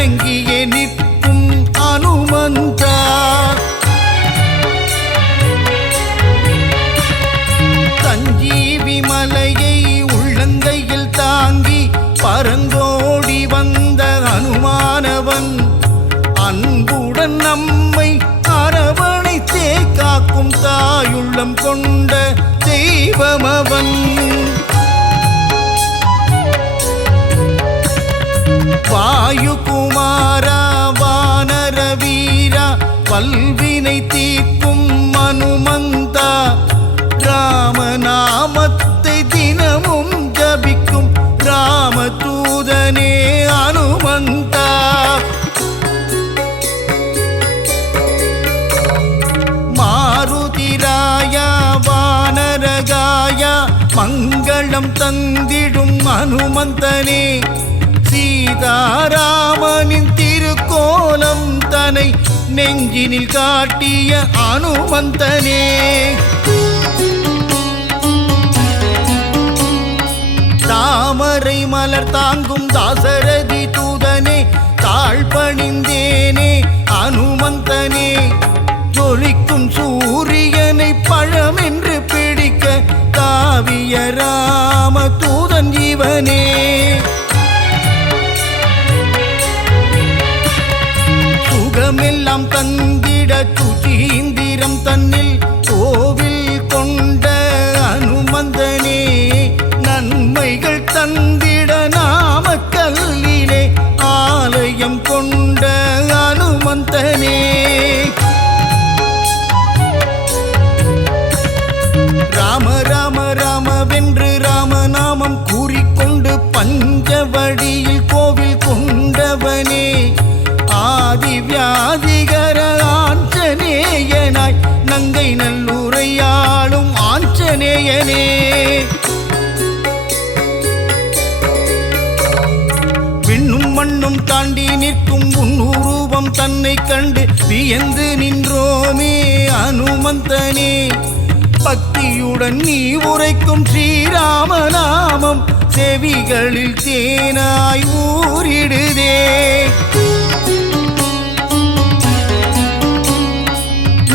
இணங்கியே நிற்கும் அனுமந்தா சஞ்சீவி மலையை உள்ளங்கையில் தாங்கி பரந்தோடி வந்த அனுமானவன் அன்புடன் நம்மை அரவணைத்தே காக்கும் தாயுள்ளம் கொண்ட தெய்வமவன். வாயு குமாரா வானர வீரா வல்வினை தீர்க்கும் அனுமந்தா ராமநாமத்தை தினமும் ஜபிக்கும் ராமதூதனே அனுமந்தா. மாருதிராயா வானரகாயா மங்களம் தந்திடும் அனுமந்தனே சீதாராமனின் திருக்கோலம் தன்னை நெஞ்சினில் காட்டிய அனுமந்தனே. தாமரை மலர் தாங்கும் தாசரதி தூதனே தாழ்பணிந்தேனே அனுமந்தனே. ஜொலிக்கும் சூரியனை பழமென்று பிடிக்க தாவிய ராம தூதன் ஜீவனே. சுகமெல்லாம் தந்திட சுசீந்திரம் தன்னில் கோவில் கொண்ட அனுமந்தனே. நன்மைகள் தந்திட நாமக்கல்லிலே ஆலயம் கொண்ட அனுமந்தனே. ராம ராம ராமவென்று ராமநாமம் கூறிக்கொண்டு பஞ்சவடியில் கோவில் கொண்டவனே. ஆதி வியாதிகர ஆஞ்சநேயனாய் நங்கை நல்லுரையாளும் ஆஞ்சநேயனே. விண்ணும் மண்ணும் தாண்டி நிற்கும் உன்னுருவம் தன்னை கண்டு வியந்து நின்றோமே அனுமந்தனே. பக்தியுடன் நீ உரைக்கும் ஸ்ரீராமநாமம் செவிகளில் தேனாய் ஊறிடுதே.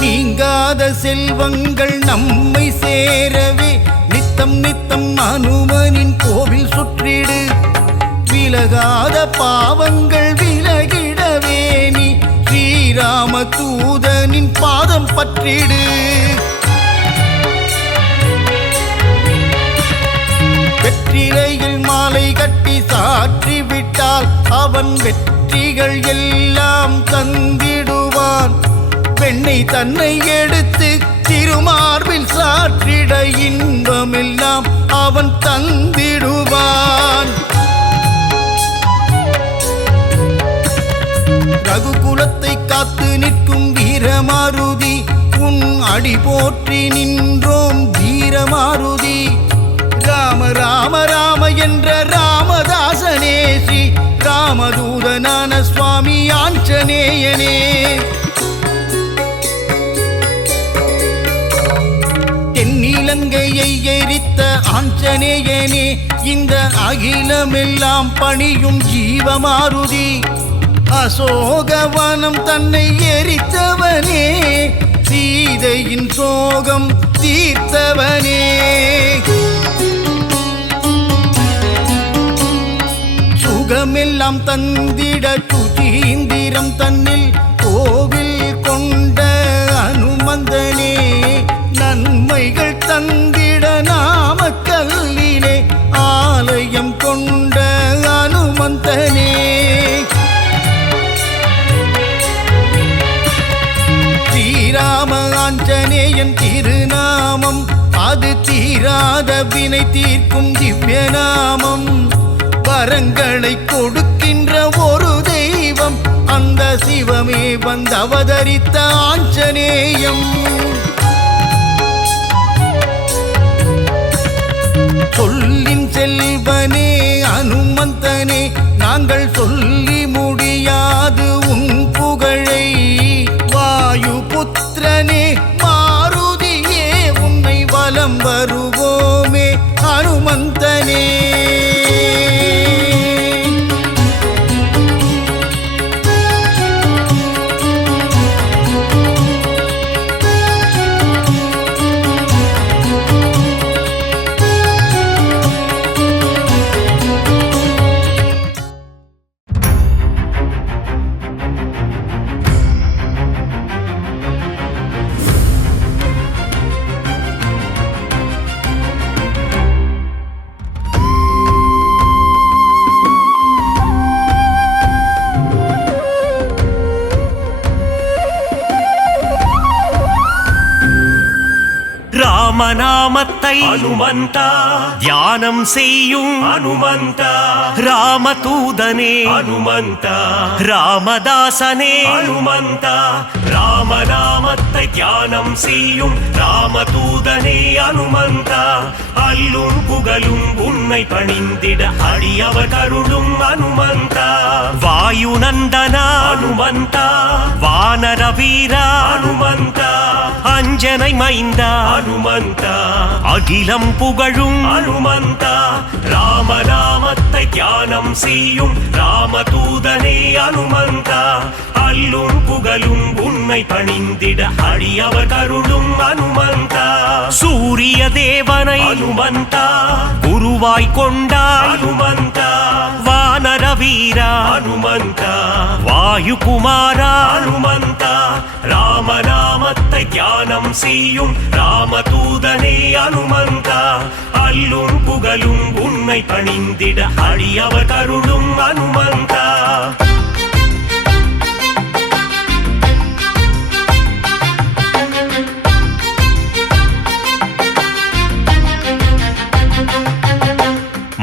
நீங்காத செல்வங்கள் நம்மை சேரவே நித்தம் நித்தம் அனுமனின் கோவில் சுற்றிடு. விலகாத பாவங்கள் விலகிடவே நீ ஸ்ரீராம தூதனின் பாதம் பற்றிடு. வெற்றிலையில் மாலை கட்டி சாற்றி விட்டால் அவன் வெற்றிகள் எல்லாம் தந்திடுவான். பெண்ணை தன்னை எடுத்து திருமார்பில் சாற்றிட இன்பமெல்லாம் அவன் தந்திடுவான். ரகுகுலத்தை காத்து நிற்கும் வீரமாருதி உன் அடி போற்றி நின்றோம் வீரமாருதி. ராம ராம ராம என்ற ராமதாசனே ஸ்ரீ ராமதூதனான சுவாமி ஆஞ்சநேயனே. தென்னிலங்கையை எரித்த ஆஞ்சநேயனே இந்த அகிலமெல்லாம் பணியும் ஜீவமாருதி. அசோகவனம் தன்னை எரித்தவனே சீதையின் சோகம் தீர்த்தவனே. சுகமெல்லாம் தந்திட சுசீந்திரம் தன்னில் கோவில் கொண்ட அனுமந்தனே. நன்மைகள் தந்திட நாமக்கல்லிலே ஆலயம் கொண்ட அனுமந்தனே. ஸ்ரீராம ஆஞ்சநேயன் திருநாமம் அது தீராத வினை தீர்க்கும் திவ்ய நாமம். வரங்களை கொடுக்கின்ற ஒரு தெய்வம் அந்த சிவமே வந்து அவதரித்த ஆஞ்சநேயம். சொல்லின் செல்வனே அனுமந்தனே நாங்கள் சொல்லி முடியாது உன் புகழை. வாயு புத்திரனே மாருதியே உன்னை வலம் வருவோமே அனுமந்தனே. ராமநாமத்தை அனுமந்தா தியானம் செய்யும் அனுமந்தா ராமதூதனே அனுமந்தா ராமதாசனே அனுமந்தா ராமநாமத்தை தியானம் செய்யும் ராமதூதனே அனுமந்தா அல்லும் புகழும் உன்னை பணிந்திட அடியவர் கருளும் அனுமந்தா வாயுநந்தனா அனுமந்தா வானர வீரா அனுமந்தா அஞ்சனை மைந்தா அனுமந்தா அகிலம் புகழும் அனுமந்தா ராமநாமத்தை தியானம் செய்யும் ராமதூதனே அனுமந்தா அல்லும் புகழும் உன்னை பணிந்திட அடியவர் கருளும் அனுமந்தா சூரிய தேவனை அனுமந்தா குருவாய் கொண்டாய் அனுமந்தா வானர வீரா அனுமந்தா வாயு குமாரா அனுமந்தா ராமநாமத்தை தியானம் செய்யும் ராமதூதனே அனுமந்தா அல்லும் புகழும் உன்னை பணிந்திட அடியவர் கருளும் அனுமந்தா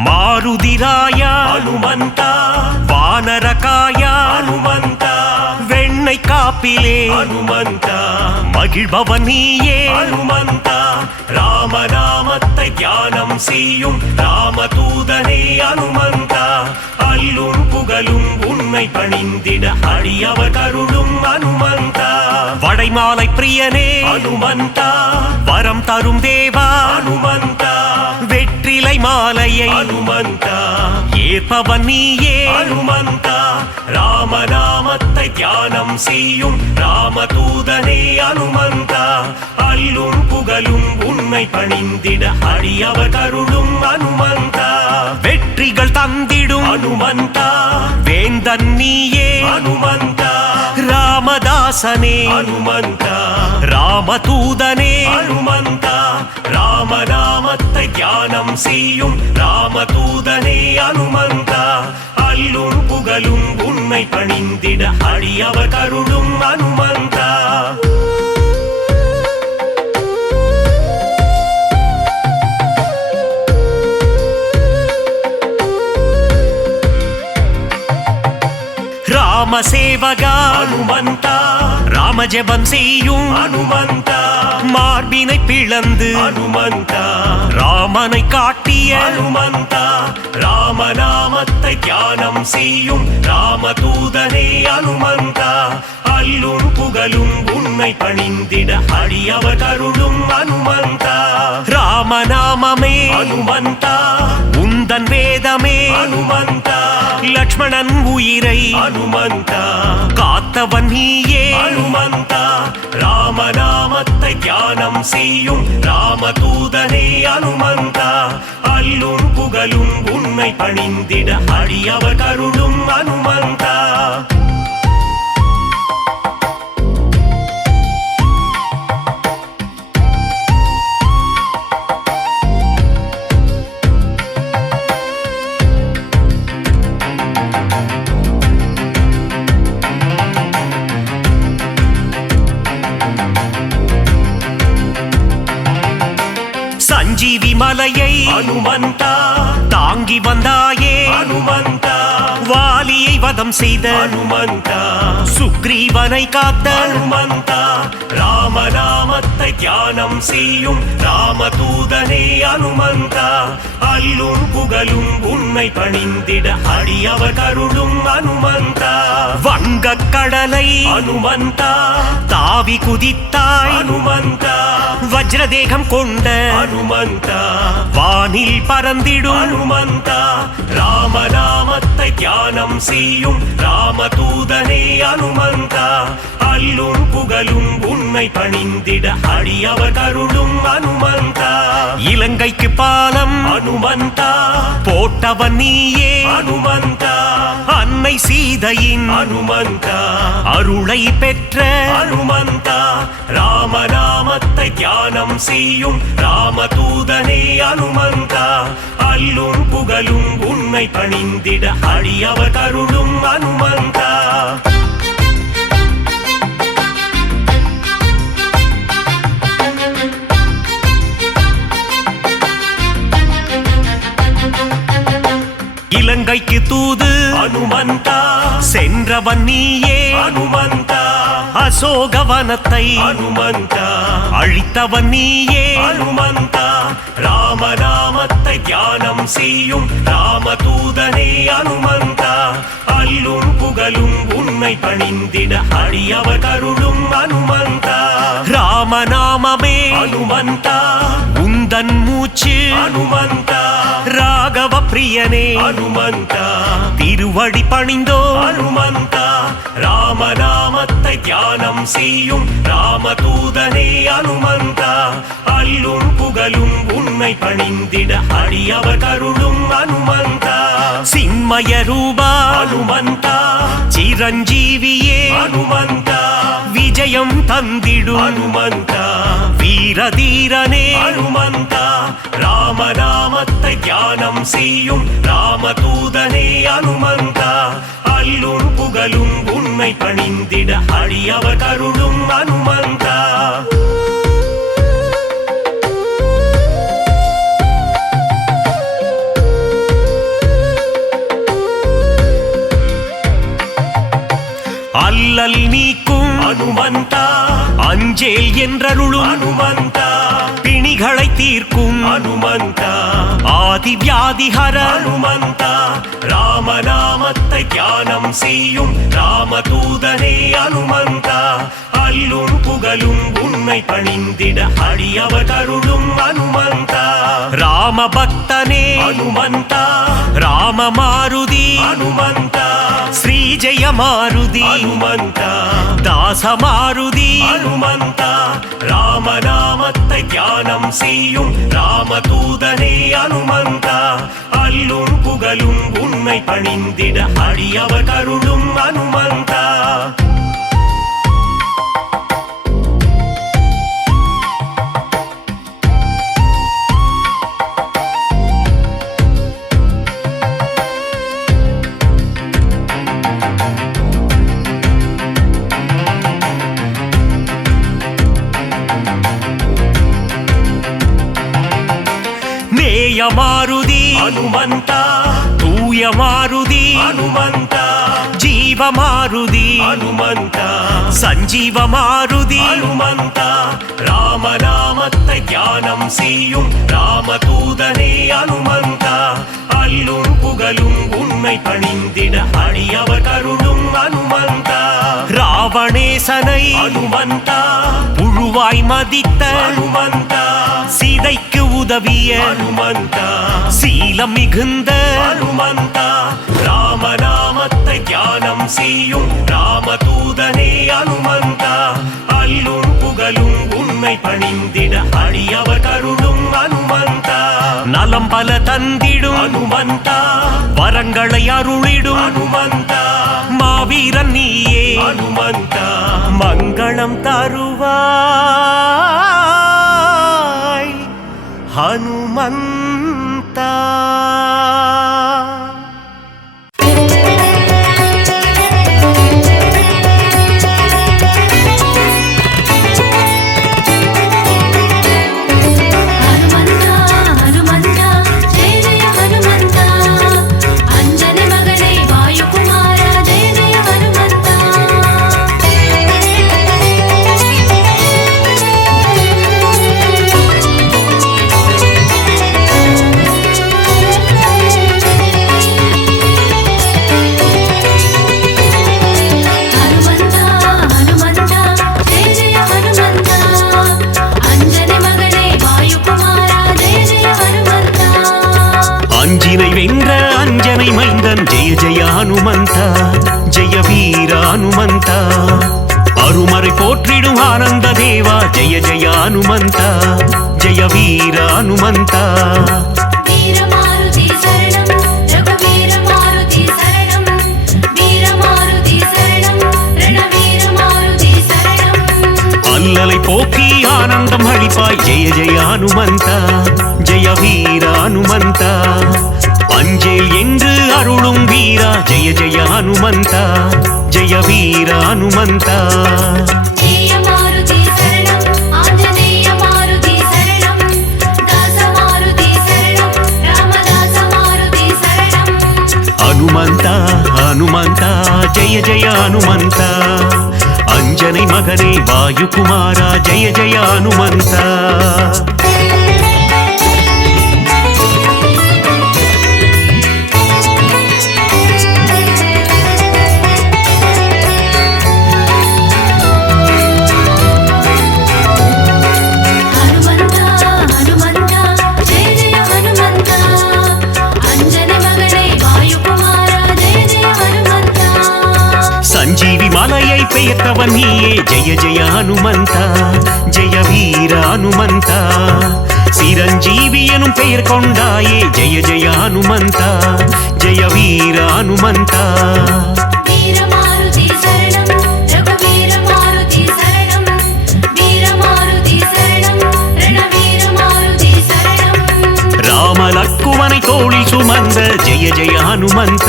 மாருதிராயா அனுமந்தா வானரகாயா அனுமந்தா வெண்ணை காப்பிலே அனுமந்தா மகிழ்பவன் நீயே அனுமந்தா ராமநாமத்தை தியானம் செய்யும் ராமதூதனே அனுமந்தா அல்லும் புகழும் உன்னை பணிந்திட அடியவர் கருளும் அனுமந்தா வடைமாலை பிரியனே அனுமந்தா வரம் தரும் தேவா அனுமந்தா வெற்றிலை மாலையை அனுமந்தா ஏற்பவன் நீயே அனுமந்தா ராமநாமத்தை தியானம் செய்யும் ராமதூதனே அனுமந்தா அல்லும் புகழும் உன்னை பணிந்திட அடியவர் கருளும் அனுமந்தா வெற்றிகள் தந்திடும் அனுமந்தா வேந்தன் நீயே அனுமந்தா ராமதாசனே அனுமந்தா ராமதூதனே அனுமந்தா ராமநாமத்தை தியானம் செய்யும் ராமதூதனே அனுமந்தா அல்லும் புகழும் உன்னை பணிந்திட அடியவர் கருளும் அனுமந்தா ராமசேவகா அனுமந்தா ராமஜபம் செய்யும் அனுமந்தா மார்பினை பிளந்து அனுமந்தா ராமனை காட்டிய அனுமந்தா ராமநாமத்தை தியானம் செய்யும் ராமதூதனே அனுமந்தா அல்லும் புகழும் உன்னை பணிந்திட அடியவர் கருளும் அனுமந்தா ராமநாமமே அனுமந்தா உந்தன் வேதமே அனுமந்தா லக்ஷ்மணன் உயிரை அனுமந்தா காத்தவன் நீயே அனுமந்தா ராமநாமத்தை தியானம் செய்யும் ராமதூதனே அனுமந்தா அல்லும் புகழும் உன்னை பணிந்திட அடியவர் கருளும் அனுமந்தா சஞ்சீவி மலையை அனுமந்தா தாங்கி வந்தாயே அனுமந்தா வாலியை வதம் செய்த அனுமந்தா சுக்ரீவனை காத்த அனுமந்தா ராமநாமத்தை தியானம் செய்யும் ராமதூதனே அனுமந்தா அல்லும் புகழும் உன்னை பணிந்திட அடியவர் கருளும் அனுமந்தா வங்கக் கடலை அனுமந்தா தாவி குதித்தாய் அனுமந்தா வஜ்ரதேகம் கொண்ட அனுமந்தா வானில் பறந்திடும் அனுமந்தா ராமநாமத்தை தியானம் செய்யும் ராமதூதனே அனுமந்தா அல்லும் புகழும் உன்னை பணிந்திட அடியவர் கருளும் அனுமந்தா இலங்கைக்கு பாலம் அனுமந்தா போட்டவன் நீயே அனுமந்தா அன்னை சீதையின் அனுமந்தா அருளை பெற்ற அனுமந்தா ராமநாமத்தை தியானம் செய்யும் ராமதூதனே அனுமந்தா அல்லும் புகழும் உன்னை பணிந்திட அடியவர் கருளும் அனுமந்தா இலங்கைக்கு தூது அனுமந்தா சென்றவன் நீயே அனுமந்தா அசோகவனத்தை அனுமந்தா அழித்தவன் நீயே அனுமந்தா ராமநாமத்தை தியானம் செய்யும் ராமதூதனே அனுமந்தா அல்லும் புகழும் உன்னை பணிந்திட அடியவர் கருளும் அனுமந்தா ராமநாமமே அனுமந்தா உந்தன் மூச்சு அனுமந்தா ராகவ பிரியனே அனுமந்தா திருவடி பணிந்தோ அனுமந்தா ராமநாமத்தை தியானம் செய்யும் ராமதூதனே அனுமந்தா அல்லும் புகழும் உன்னை பணிந்திட அடியவர் கருளும் அனுமந்தா சின்மய ரூபா அனுமந்தா சிரஞ்சீவியே அனுமந்தா விஜயம் தந்திடு அனுமந்தா வீரதீரனே அனுமந்தா ராமநாமத்தை தியானம் செய்யும் ராமதூதனே அனுமந்தா அல்லும் புகழும் உன்னை பணிந்திட அடியவர் கருளும் அனுமந்தா அல்லல் நீக்கும் அனுமந்தா அஞ்சேல் என்றருளும் அனுமந்தா பிணிகளை தீர்க்கும் அனுமந்தா ஆதி வியாதிஹர அனுமந்தா ராமநாமத்தை தியானம் செய்யும் ராமதூதனே அனுமந்தா அல்லும் புகழும் உன்னை பணிந்திட அடியவர் கருளும் அனுமந்தா ராம பக்தனே அனுமந்தா ராம மாருதி அனுமந்தா ஸ்ரீ ஜெய மாருதி அனுமந்தா தாச மாருதி அனுமந்தா ராமநாமத்தை தியானம் செய்யும் ராமதூதனே அனுமந்தா அல்லும் புகழும் உன்னை பணிந்திட அடியவர் கருளும் அனுமந்தா மாருதி அனுமந்தா தூய மாருதி அனுமந்தா ஜீவ மாருதி அனுமந்தா சஞ்சீவ மாருதி அனுமந்தா ராமநாமத்தை தியானம் செய்யும் ராமதூதனே அனுமந்தா அல்லும் புகழும் உன்னை பணிந்திட அடியவர் கருளும் அனுமந்தா ராவணேசனை அனுமந்தா புழுவாய் மதித்த அனுமந்தா சீதைக்கு உதவிய அனுமந்தா சீலம் மிகுந்த அனுமந்தா ராமநாமத்தை தியானம் செய்யும் ராமதூதனே அனுமந்தா அல்லும் புகழும் உன்னை பணிந்திட அடியவர் கருளும் அனுமந்தா நலம் பல தந்திடும் அனுமந்தா வரங்களை அருளிடும் அனுமந்தா மாவீரன் நீயே அனுமந்தா மங்களம் தருவாய் ஹனுமந்தா ஜெய ஜெய ஹனுமந்தா ஜெய வீர ஹனுமந்தா அருமறை போற்றிடும் ஆனந்த தேவா ஜெய ஜெய ஹனுமந்தா ஜெய வீர ஹனுமந்தா அல்லலை போக்கி ஆனந்தம் அளிப்பாய் ஜெய ஜெய ஹனுமந்தா ஜெய வீர ஹனுமந்தா அஞ்சேல் என்று அருளும் வீரா ஜெய ஜெய ஹனுமந்தா ஜெய வீர ஹனுமந்தா ಹನುಮಂತ ಜಯ ಜಯ ಹನುಮಂತ ಅಂಜனை ಮಗನೇ ವಾಯುಕುಮಾರ ಜಯ ಜಯ ಹನುಮಂತ ಸಂಜೀವಿ ಮಲಯೈ பெயர்த்தவன் நீயே ஜெய ஜெய ஹனுமந்த ஜெய வீர ஹனுமந்த சிரஞ்சீவி எனும் பெயர் கொண்டாயே ஜெய ஜெய ஹனுமந்த ஜெய வீர ஹனுமந்த ராமலக்குவனை தோளில் சுமந்த ஜெய ஜெய ஹனுமந்த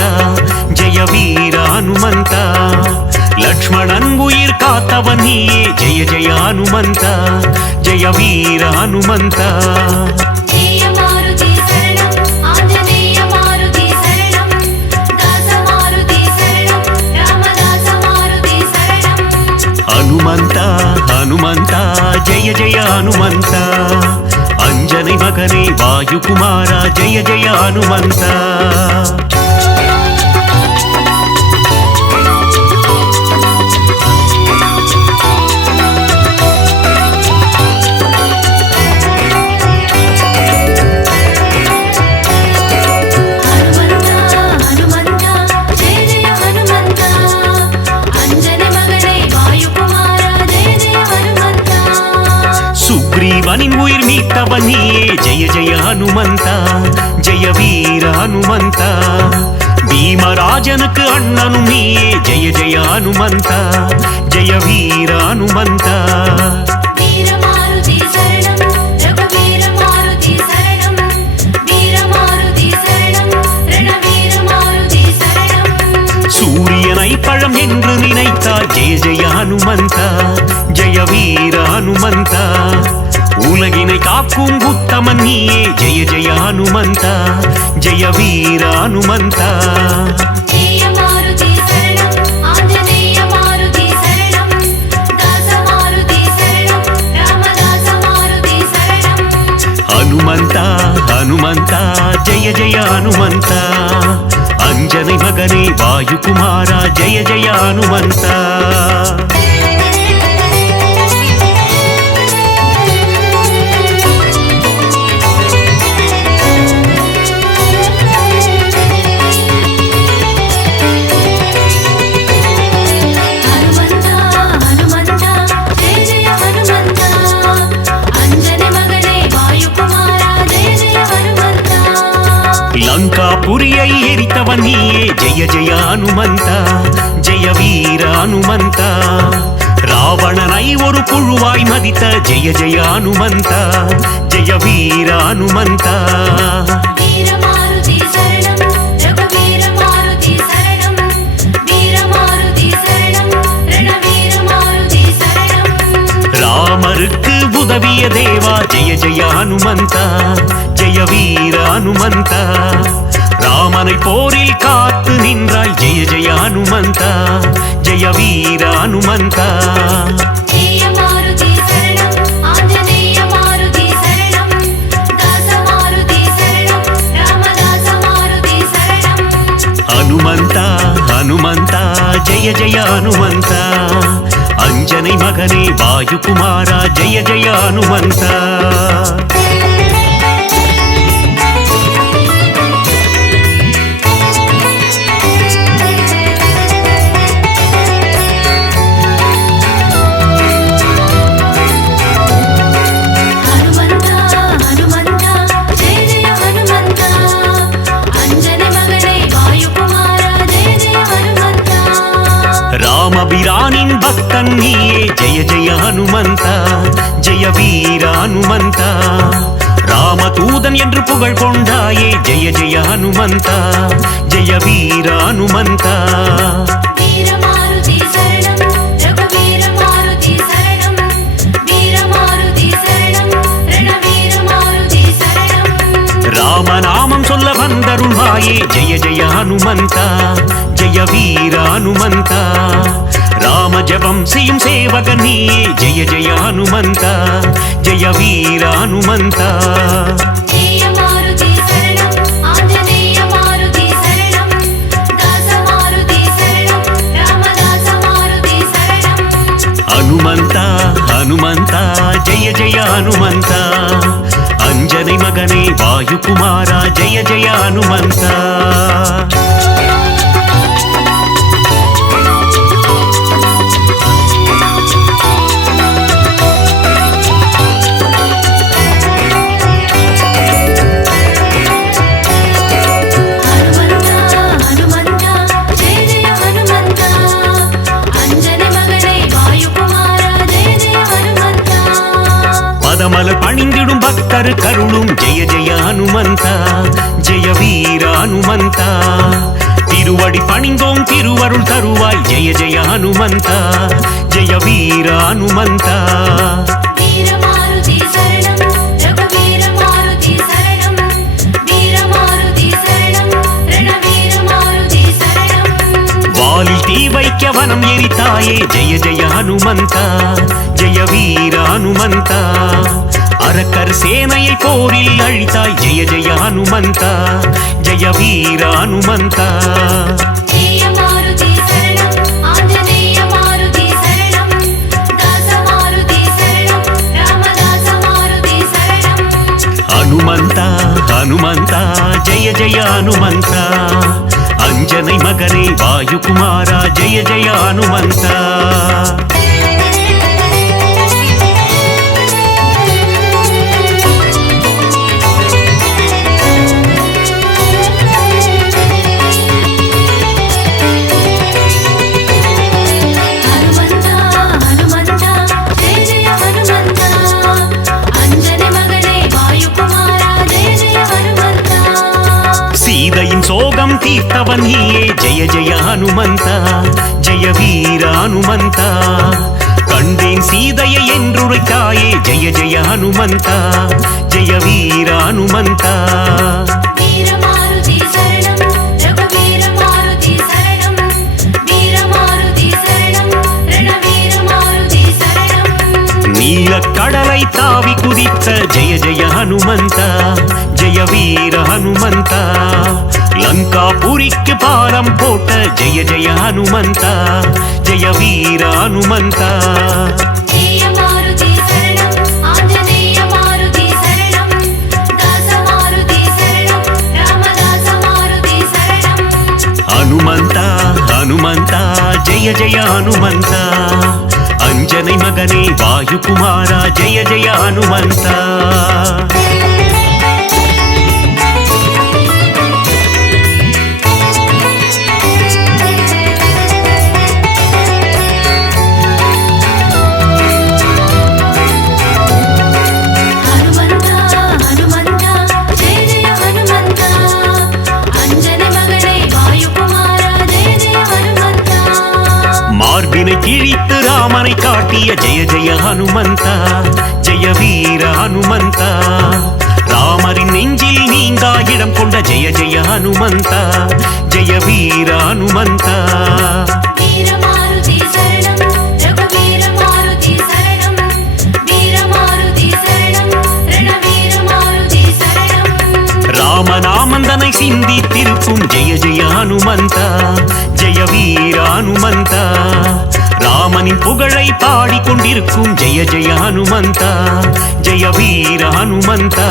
ஜெய வீர ஹனுமந்த லக்ஷ்மணன் உயிர் காத்தவன் நீயே ஜெய ஜெய ஹனுமந்த ஜெய வீர ஹனுமந்த ஹனுமந்த ஹனுமந்த ஜெய ஜெய ஹனுமந்த ಅಂಜனை ಮಗನೇ ವಾಯುಕುಮಾರ ಜಯ ಜಯ ಹನುಮಂತ சுக்ரீவனின் உயிர் மீட்டவன் நீயே ஜெய ஜெய ஹனுமந்த ஜெய வீர ஹனுமந்த பீமராஜனுக்கு அண்ணனும் நீயே ஜெய ஜெய ஹனுமந்த ஜெய வீர ஹனுமந்த சூரியனை பழம் என்று நினைத்தார் ஜெய ஜெய ஹனுமந்த ஜெய வீர ஹனுமந்த உலகினை காக்கும் உத்தமன் நீயே ஜெய ஜெய ஹனுமந்த ஜெய வீர ஹனுமந்த ஹனுமந்த ஹனுமந்த ஜெய ஜெய ஹனுமந்த ಅಂಜனை ಮಗನೇ ವಾಯುಕುಮಾರ ಜಯ ಜಯ ಹನುಮಂತ லங்காபுரியை எரித்தவன் நீயே ஜெய ஜெய ஹனுமந்த ஜெய வீர ஹனுமந்த ராவணனை ஒரு புழுவாய் மதித்த ஜெய ஜெய ஹனுமந்த ஜெய வீர ஹனுமந்த ராமருக்கு உதவிய தேவா ஜெய ஜெய ஹனுமந்த ஜெய வீர ஹனுமந்த ராமனை போரில் காத்து நின்றாய் ஜெய ஜெய ஹனுமந்த ஜெய வீர ஹனுமந்த ஹனுமந்த ஹனுமந்த ஜெய ஜெய ஹனுமந்த ಅಂಜனை ಮಗನೇ ವಾಯುಕುಮಾರ ಜಯ ಜಯ ಹನುಮಂತ ராமபிரானின் பக்தன் நீயே ஜெய ஜெய ஹனுமந்த ஜெய வீர ஹனுமந்த ராமதூதன் என்று புகழ் கொண்டாயே ஜெய ஜெய ஹனுமந்த ஜெய வீர ஹனுமந்த ராமநாமம் சொல்ல வந்தருள்வாயே ஜெய ஜெய ஹனுமந்த ஜெய ஜெய வீர ஹனுமந்தா ராம ஜபம் செய்யும் சேவகன் நீயே ஜெய ஜெய ஹனுமந்தா ஜெய வீர ஹனுமந்தா ஹனுமந்தா ஹனுமந்தா ஜெய ஜெய ஹனுமந்தா அஞ்சனை மகனே வாயுகுமாரா ஜெய ஜெய ஹனுமந்தா பதமலர் பணிந்திடும் பக்தர் கருளும் ஜெய ஜெய ஹனுமந்தா ஜெய வீர ஹனுமந்தா திருவடி பணிந்தோம் திருவருள் தருவாய் ஜெய ஜெய ஹனுமந்தா ஜெய வீர ஹனுமந்தா வாலில் தீ வைக்க வனம் எரித்தாயே ஜெய ஜெய ஹனுமந்தா ஜெய வீர ஹனுமந்தா அரக்கர் சேனையை போரில் அழித்தாய் ஜெய ஜெய ஹனுமந்தா ஜெய வீர ஹனுமந்தா ஹனுமந்தா ஹனுமந்தா ஜெய ஜெய ஹனுமந்தா அஞ்சனை மகனே வாயுகுமாரா ஜெய ஜெய ஹனுமந்தா சீதையின் சோகம் தீர்த்தவன் நீயே ஜெய ஜெய ஹனுமந்தா ஜெய வீர ஹனுமந்தா கண்டேன் சீதையை என்றுரைத்தாயே ஜெய ஜெய ஹனுமந்தா ஜெய வீர ஹனுமந்தா நீல கடலை தாவி குதித்த ஜெய ஜெய ஹனுமந்தா ஜெய வீர ஹனுமந்தா லங்காபுரிக்கு பாலம் போட்ட ஜெய ஜெய ஹனுமந்தா ஜெய வீர ஹனுமந்தா ஹனுமந்தா ஹனுமந்தா ஜெய ஜெய ஹனுமந்தா அஞ்சனை மகனே வாயுகுமாரா ஜெய ஜெய ஹனுமந்தா மார்பினை கிழித்து ராமனை காட்டிய ஜெய ஜெய ஹனுமந்தா ஜெய வீர ஹனுமந்தா ராமரின் நெஞ்சில் நீங்கா இடம் கொண்ட ஜெய ஜெய ஹனுமந்தா ஜெய வீர ஹனுமந்தா ராமநாமந்தனை சிந்தித்திருக்கும் ஜெய ஜெய ஹனுமந்தா ஜெய வீர ஹனுமந்தா ராமனின் புகழை பாடிக்கொண்டிருக்கும் ஜெய ஜெய ஹனுமந்தா ஜெய வீர ஹனுமந்தா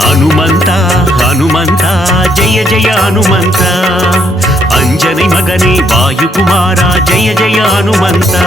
ஹனுமந்தா ஹனுமந்தா ஜெய ஜெய ஹனுமந்தா அஞ்சனை மகனே வாயுகுமாரா ஜெய ஜெய ஹனுமந்தா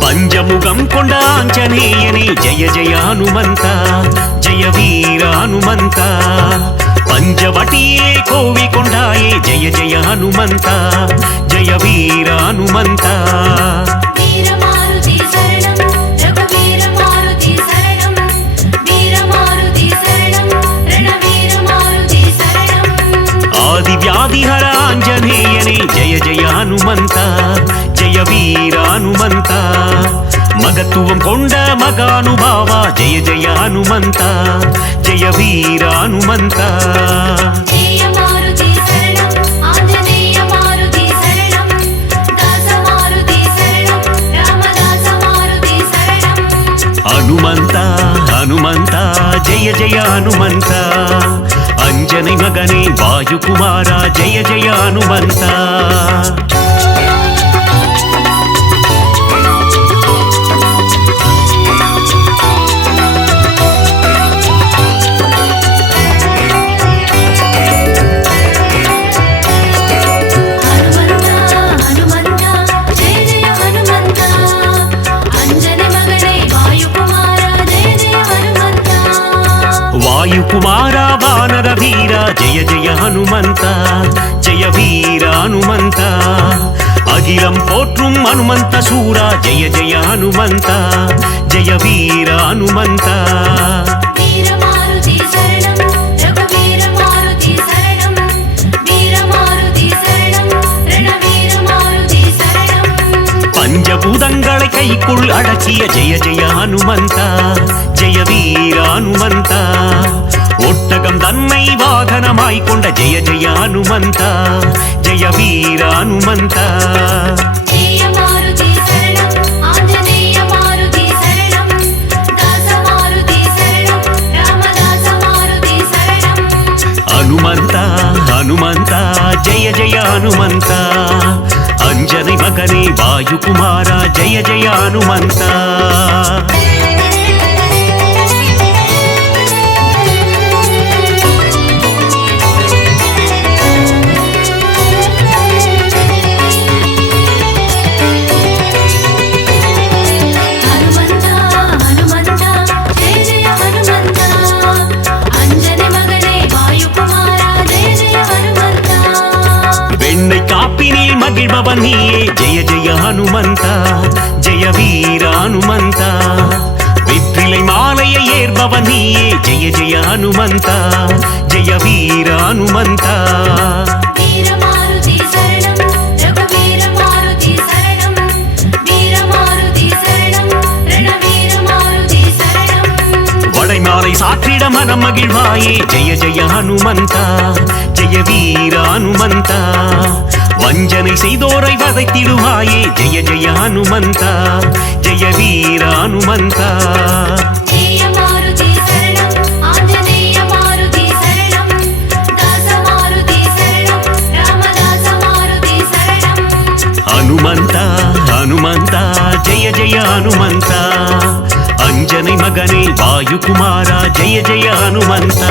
பஞ்சமுகம் கொண்ட ಆಂಜನೇಯನೇ ಜಯ ಜಯ ಹನುಮಂತ ಜಯ ವೀರ ಹನುಮಂತ ಪಂಚವಟಿಯೇ ಕೋವಿಕೊಂಡಾಯೇ ಜಯ ಜಯ ಹನುಮಂತ ಜಯ ವೀರ ಹನುಮಂತ ಆದಿವ್ಯಾಧಿಹರ ಆಂಜನೇಯನೇ ಜಯ ಜಯ ಹನುಮಂತ ಜಯ ವೀರ ಹನುಮಂತ ಮಗತ್ವಂ ಕೊಂಡ ಮಗಾನುಭಾವ ಜಯ ಜಯ ಹನುಮಂತ ಜಯ ವೀರ ಹನುಮಂತ ಹನುಮಂತ ಹನುಮಂತ ಜಯ ಜಯ ಹನುಮಂತ ಅಂಜனை ಮಗನೇ ವಾಯುಕುಮಾರ ಜಯ ಜಯ ಹನುಮಂತ ವಾಯುಕುಮಾರ ವಾನರ ವೀರ ಜಯ ಜಯ ಹನುಮಂತ ಜಯ ವೀರ ಹನುಮಂತ ಅಗಿಲಂ ಪೋற்றும் ಹನುಮಂತ ಸೂರ ಜಯ ಜಯ ಹನುಮಂತ ಜಯ ವೀರ ಹನುಮಂತ பஞ்சபூதங்களை கைக்குள் அடக்கிய ஜெய ஜெய ஹனுமந்த ஜெய வீர ஹனுமந்த ஒட்டகம் தன்னை வாகனமாய் கொண்ட ஜெய ஜெய ஹனுமந்த ஜெய வீர ஹனுமந்த ಹನುಮಂತ ಹನುಮಂತ ಜಯ ಜಯ ಹನುಮಂತ ಅಂಜனை ಮಗನೇ ವಾಯುಕುಮಾರ ಜಯ ಜಯ ಹನುಮಂತ காப்பினில் மகிழ்பவன் நீயே ஜெய ஜெய ஹனுமந்த ஜெய வீர ஹனுமந்த வெற்றிலை மாலையை ஏற்பவன் நீயே ஜெய ஜெய ஹனுமந்த ஜெய வீர ஹனுமந்த வடைமாலை சாற்றிட மனம் மகிழ்வாயே ஜெய ஜெய ஹனுமந்த ஜெய வீர ஹனுமந்த வஞ்சனை செய்தோரை வதைத்திடுவாயே ஜெய ஜெய ஹனுமந்த ஜெய வீர ஹனுமந்த ಹನುಮಂತ ಹನುಮಂತ ಜಯ ಜಯ ಹನುಮಂತ ಅಂಜனை ಮಗನೇ ವಾಯುಕುಮಾರ ಜಯ ಜಯ ಹನುಮಂತ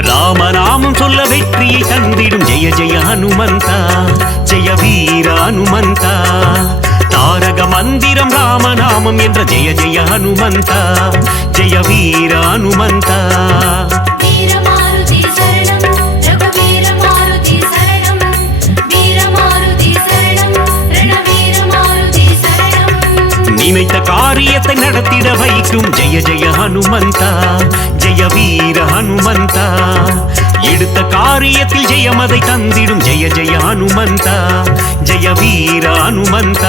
ராமநாமம் சொல்ல வெற்றியை தந்திடும் ஜெய ஜெய ஹனுமந்த ஜெய வீர ஹனுமந்த தாரக மந்திரம் ராமநாமம் என்ற ஜெய ஜெய ஹனுமந்த ஜெய வீர ஹனுமந்த நினைத்த காரியத்தை நடத்திட வைக்கும் ஜெய ஜெய ஹனுமந்த ஜெய வீர ஹனுமந்த எடுத்த காரியத்தில் ஜெயமதை தந்திடும் ஜெய ஜெய ஹனுமந்த ஜெய வீர ஹனுமந்த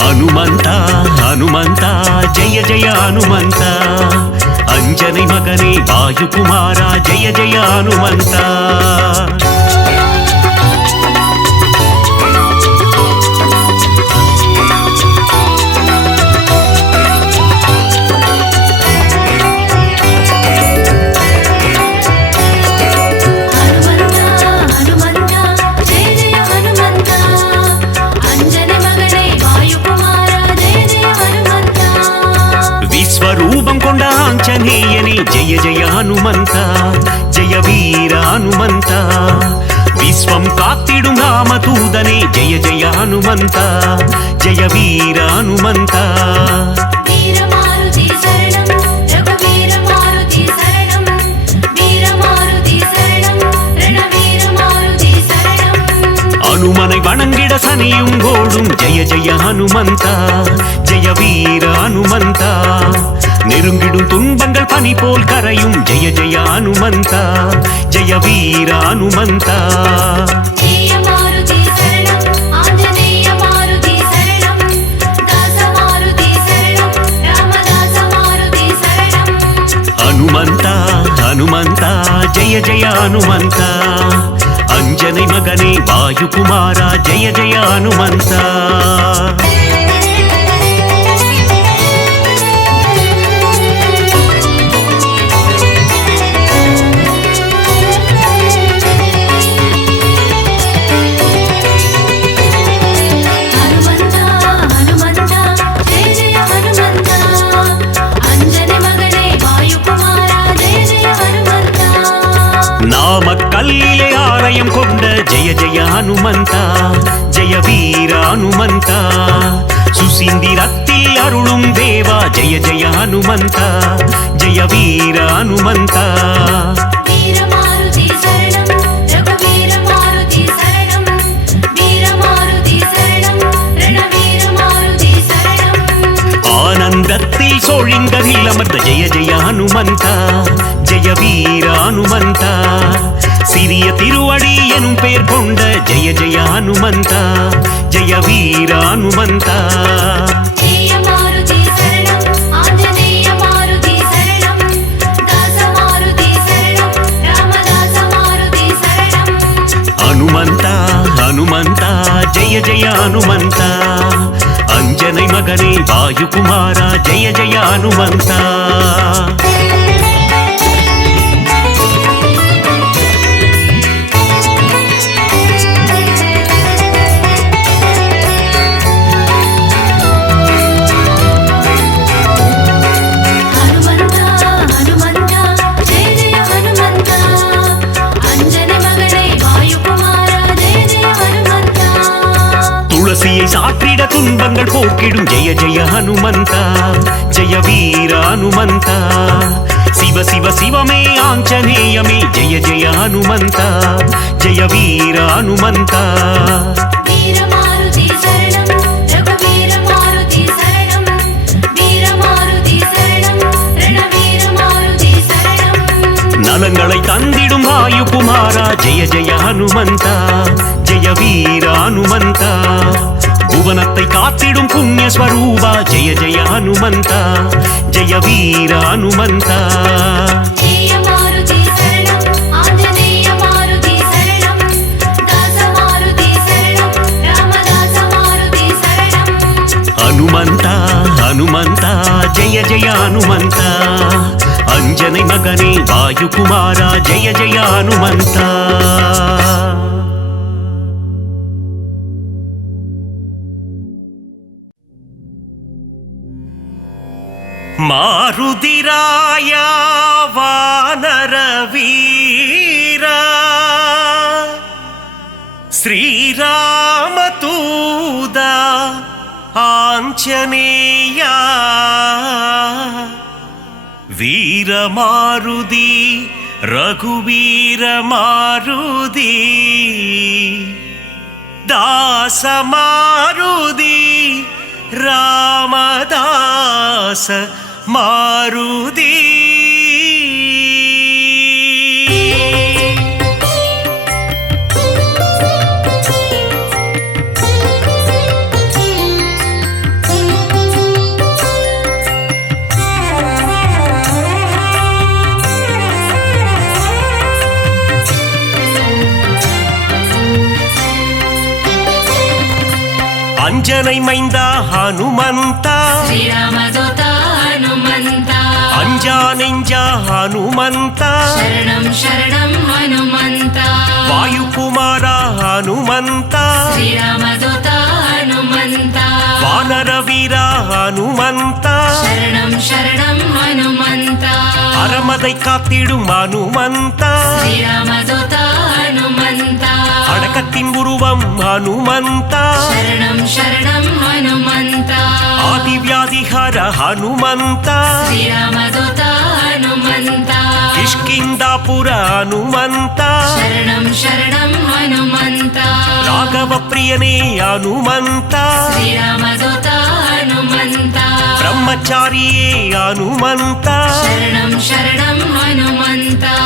ಹನುಮಂತ ಹನುಮಂತ ಜಯ ಜಯ ಹನುಮಂತ ಅಂಜனை ಮಗನೇ ವಾಯುಕುಮಾರ ಜಯ ಜಯ ಹನುಮಂತ ஹனுமந்த விஸ்வம் காத்திடும் ராமதூதனே ஜெய ஜெய ஹனுமந்த ஜெய வீர ஹனுமந்த அனுமனை வணங்கிட சனியும் கோடும் ஜெய ஜெய ஹனுமந்த ஜெய வீர ஹனுமந்த நெருங்கிடும் துன்பங்கள் பனி போல் கரையும் ஜெய ஜெய ஹனுமந்த ஜெய வீர ஹனுமந்த ஹனுமந்த ஹனுமந்த ஜெய ஜெய ஹனுமந்த ಅಂಜನೆ ಮಗನೇ ವಾಯುಕುಮಾರ ಜಯ ಜಯ ಹನುಮಂತ நாமக்கல்லிலே ஆலயம் கொண்ட ஜெய ஜெய ஹனுமந்த ஜெய வீர ஹனுமந்த சுசீந்திரத்தில் அருளும் தேவா ஜெய ஜெய ஹனுமந்த ஜெய வீர ஹனுமந்த ஆனந்தத்தில் சோழிங்கரில் அமர்ந்த ஜெய ஜெய ஹனுமந்த ஜெய வீர ஹனுமந்த சிறிய திருவடி எனும் பெயர் கொண்ட ஜெய ஜெய ஹனுமந்த ஜெய வீர ஹனுமந்த ஹனுமந்த ஹனுமந்த ஜெய ஜெய ஹனுமந்த ಅಂಜನೆ ಮಗನೇ ವಾಯುಕುಮಾರ ಜಯ ಜಯ ಹನುಮಂತ துளசியை சாற்றிட துன்பங்கள் போக்கிடும் ஜெய ஜெய ஹனுமந்த ஜெய வீர ஹனுமந்த சிவ சிவ சிவமே ஆஞ்சநேயமே ஜெய ஜெய ஹனுமந்த ஜெய வீர ஹனுமந்த நலங்களை தந்திடும் வாயுகுமாரா ஜெய ஜெய ஹனுமந்த ஜெய வீர ஹனுமந்த புவனத்தை காத்திடும் புண்ணிய ஸ்வரூபா ஜெய ஜெய ஹனுமந்த ஜெய வீர ஹனுமந்த ಹನುಮಂತ ಹನುಮಂತ ಜಯ ಜಯ ಹನುಮಂತ ಅಂಜನೆ ಮಗನೇ ವಾಯುಕುಮಾರ ಜಯ ಜಯ ಹನುಮಂತ ಮಾರುದಿರಾಯ ವಾನರ ವೀರ ಶ್ರೀರಾಮತೂದ ಆಂಜನೇಯ ವೀರ ಮಾರುದಿ ರಘುವೀರ ಮಾರುದಿ ದಾಸ ಮಾರುದಿ ರಾಮದಾಸ ಮಾರುದಿ ಅಂಜನೈ ಮೈಂದ ಹನುಮಂತ ಶ್ರೀರಾಮದೂತ ಹನುಮಂತ ಅಂಜಾನೆಂಜ ಹನುಮಂತ ಶರಣಂ ಶರಣಂ ಹನುಮಂತ ವಾಯುಕುಮಾರ ಹನುಮಂತ ಶ್ರೀರಾಮದೂತ ಹನುಮಂತ ವಾನರ ವೀರ ಹನುಮಂತ ಶರಣಂ ಶರಣಂ ಹನುಮಂತ ಅರಮதை காத்திடும் ಹನುಮಂತ ಶ್ರೀರಾಮದೂತ हनुमन्ता शरणं शरणं हनुमन्ता आदिव्याधिहर हनुमन्ता श्रीरामदूता हनुमन्ता किष्किन्धापुर हनुमन्ता शरणं शरणं हनुमन्ता राघवप्रियने हनुमन्ता श्रीरामदूता हनुमन्ता ब्रह्मचारिये हनुमन्ता शरणं शरणं हनुमन्ता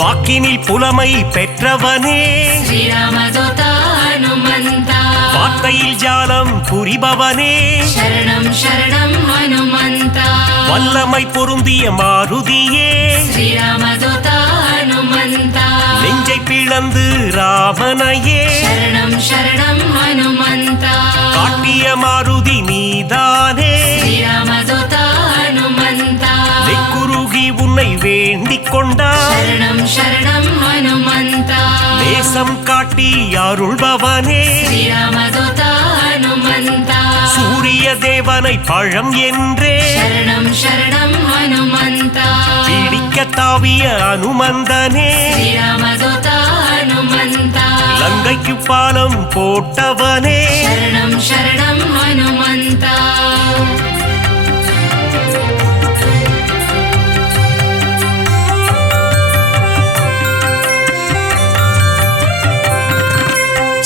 வாக்கினில் புலமை பெற்றவனே श्रीरामदूता हनुमन्ता வார்த்தையில் ஜாலம் புரிபவனே शरणं शरणं हनुमन्ता வல்லமை பொருந்திய மாருதியே श्रीरामदूता हनुमन्ता நெஞ்சை பிளந்து ராமனையே शरणं शरणं हनुमन्ता காட்டிய மாருதி நீதானே श्रीरामदूता हनुमन्ता நெக்குருகி உன்னை வேண்டிக் கொண்டார் शरणं शरणं हनुमन्ता நேசம் காட்டி அருள்பவனே श्रीरामदूता हनुमन्ता சூரிய தேவனை பழம் என்றே शरणं शरणं हनुमन्ता பிடிக்க தாவிய அனுமந்தனே श्रीरामदूता हनुमन्ता லங்கைக்கு பாலம் போட்டவனே शरणं शरणं हनुमन्ता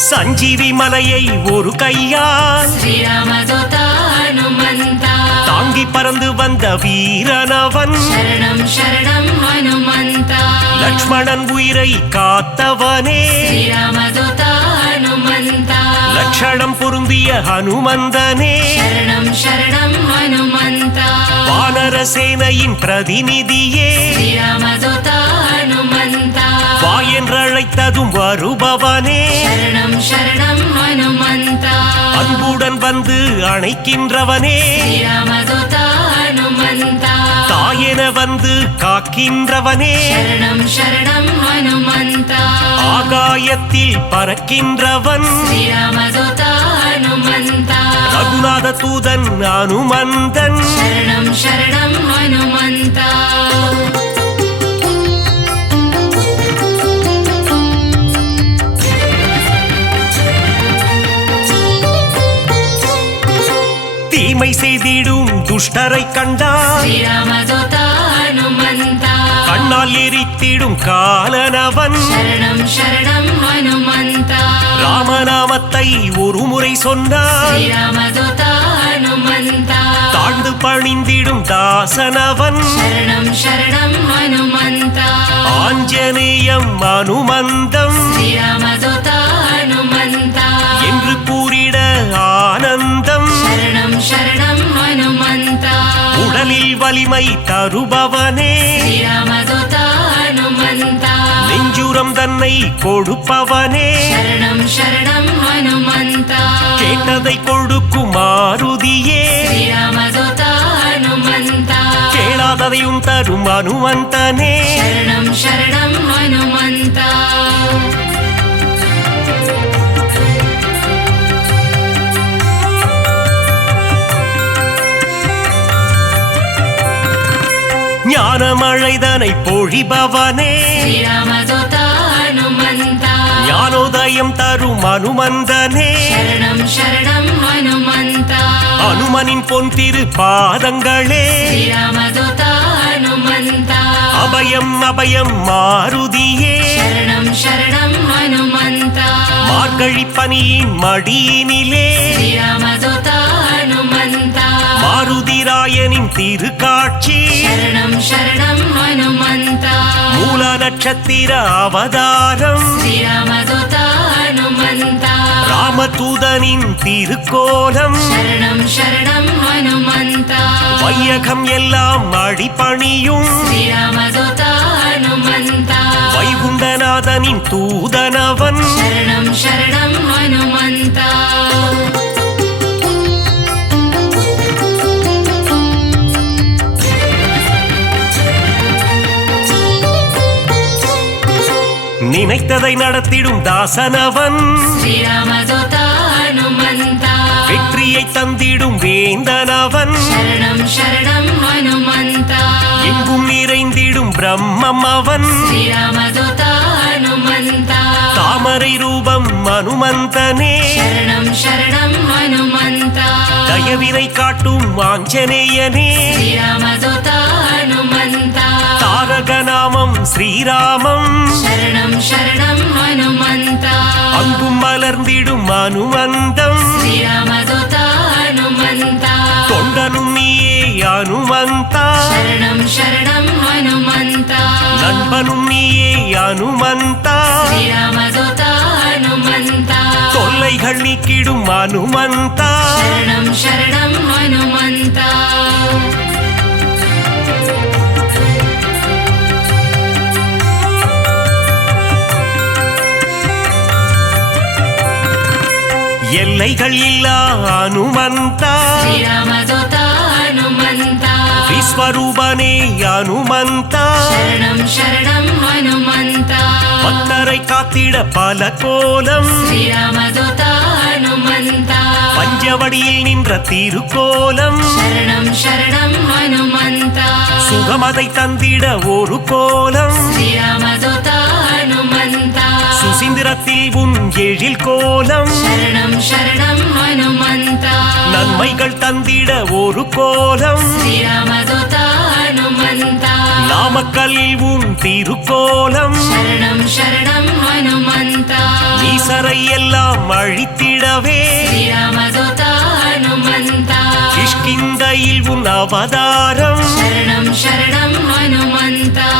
சஞ்சீவி மலையை ஒரு கையால் श्रीरामदूता हनुमन्ता தாங்கி பறந்து வந்த வீரனவன் शरणं शरणं हनुमन्ता லக்ஷ்மணன் உயிரை காத்தவனே श्रीरामदूता हनुमन्ता லட்சணம் பொருந்திய ஹனுமந்தனே शरणं शरणं हनुमन्ता வானர சேனையின் பிரதிநிதியே श्रीरामदूता हनुमन्ता வா என்றழைத்ததும் வருபவனே शरणं शरणं हनुमन्ता அன்புடன் வந்து அணைக்கின்றவனே श्रीरामदूता हनुमन्ता தாயென வந்து காக்கின்றவனே शरणं शरणं हनुमन्ता ஆகாயத்தில் பறக்கின்றவன் श्रीरामदूता हनुमन्ता ரகுநாத தூதன் அனுமந்தன் शरणं शरणं हनुमन्ता தீமை செய்திடும் துஷ்டரை கண்டால் श्रीरामदूता हनुमन्ता கண்ணால் எரித்திடும் காலனவன் शरणं शरणं हनुमन्ता ராமநாமத்தை ஒரு முறை சொன்னால் श्रीरामदूता हनुमन्ता தாழ்ந்து பணிந்திடும் தாசனவன் शरणं शरणं हनुमन्ता ஆஞ்சநேயம் அனுமந்தம் श्रीरामदूता हनुमन्ता என்று கூறிட ஆனந்தம் शरणं शरणं हनुमन्ता உடலில் வலிமை தருபவனே श्रीरामदूता हनुमन्ता நெஞ்சுரம் தன்னை கொடுப்பவனே शरणं शरणं हनुमन्ता கேட்டதை கொடுக்கும் மாருதியே श्रीरामदूता हनुमन्ता கேளாததையும் தரும் அனுமந்தனே शरणं शरणं हनुमन्ता ஞானமழைதனை பொழிபவனே श्रीरामदूता हनुमन्ता ஞானோதயம் தரும் அனுமந்தனே शरणं शरणं हनुमन्ता அனுமனின் பொன் திரு பாதங்களே श्रीरामदूता हनुमन्ता அபயம் அபயம் மாருதியே शरणं शरणं हनुमन्ता மார்கழி பனியின் மடியினிலே श्रीरामदूता हनुमन्ता மாருதிராயனின் திருக்காட்சி शरणं शरणं हनुमन्ता மூல நட்சத்திர அவதாரம் श्रीरामदूता हनुमन्ता ராமதூதனின் திருக்கோலம் शरणं शरणं हनुमन्ता வையகம் எல்லாம் அடிபணியும் श्रीरामदूता हनुमन्ता வைகுண்டநாதனின் தூதனவன் शरणं शरणं हनुमन्ता நினைத்ததை நடத்திடும் தாசனவன் श्रीरामदूता हनुमन्ता வெற்றியை தந்திடும் வேந்தனவன் சரணம் சரணம் ஹனுமந்தா எங்கும் நிறைந்திடும் பிரம்மம் அவன் ஸ்ரீராமதூதா ஹனுமந்தா தாமரை ரூபம் அனுமந்தனே சரணம் சரணம் ஹனுமந்தா தயவினை காட்டும் ஆஞ்சநேயனே ஸ்ரீராமதூதா ஹனுமந்தா தாரக நாமம் ஸ்ரீராமம் சரணம் சரணம் ஹனுமந்தா அங்கும் மலர்ந்திடும் அனுமந்தம் ஸ்ரீராமதூதா ஹனுமந்தா தொண்டனும் நீயே அனுமந்தா சரணம் சரணம் ஹனுமந்தா நண்பனும் நீயே அனுமந்தா ஸ்ரீராமதூதா ஹனுமந்தா தொல்லைகள் நீக்கிடும் அனுமந்தா சரணம் சரணம் ஹனுமந்தா எல்லைகள் இல்லா அனுமந்தா ஸ்ரீராமதூதா ஹனுமந்தா விஸ்வரூபனே அனுமந்தா சரணம் சரணம் ஹனுமந்தா பக்தரை காத்திட பல கோலம் ஸ்ரீராமதூதா ஹனுமந்தா பஞ்சவடியில் நின்ற திருக்கோலம் சரணம் சரணம் ஹனுமந்தா சுகமதை தந்திட ஒரு கோலம் ஸ்ரீராமதூதா ஹனுமந்தா சுசீந்திரத்தில் உன் எழில் கோலம் சரணம் சரணம் ஹனுமந்தா நன்மைகள் தந்திட ஒரு கோலம் ஸ்ரீராமதூதா ஹனுமந்தா நாமக்கல்லில் உன் திருக்கோலம் சரணம் சரணம் ஹனுமந்தா ஈசரை எல்லாம் அழித்திடவே ஸ்ரீராமதூதா ஹனுமந்தா கிஷ்கிந்தையில் உன் அவதாரம் சரணம் சரணம் ஹனுமந்தா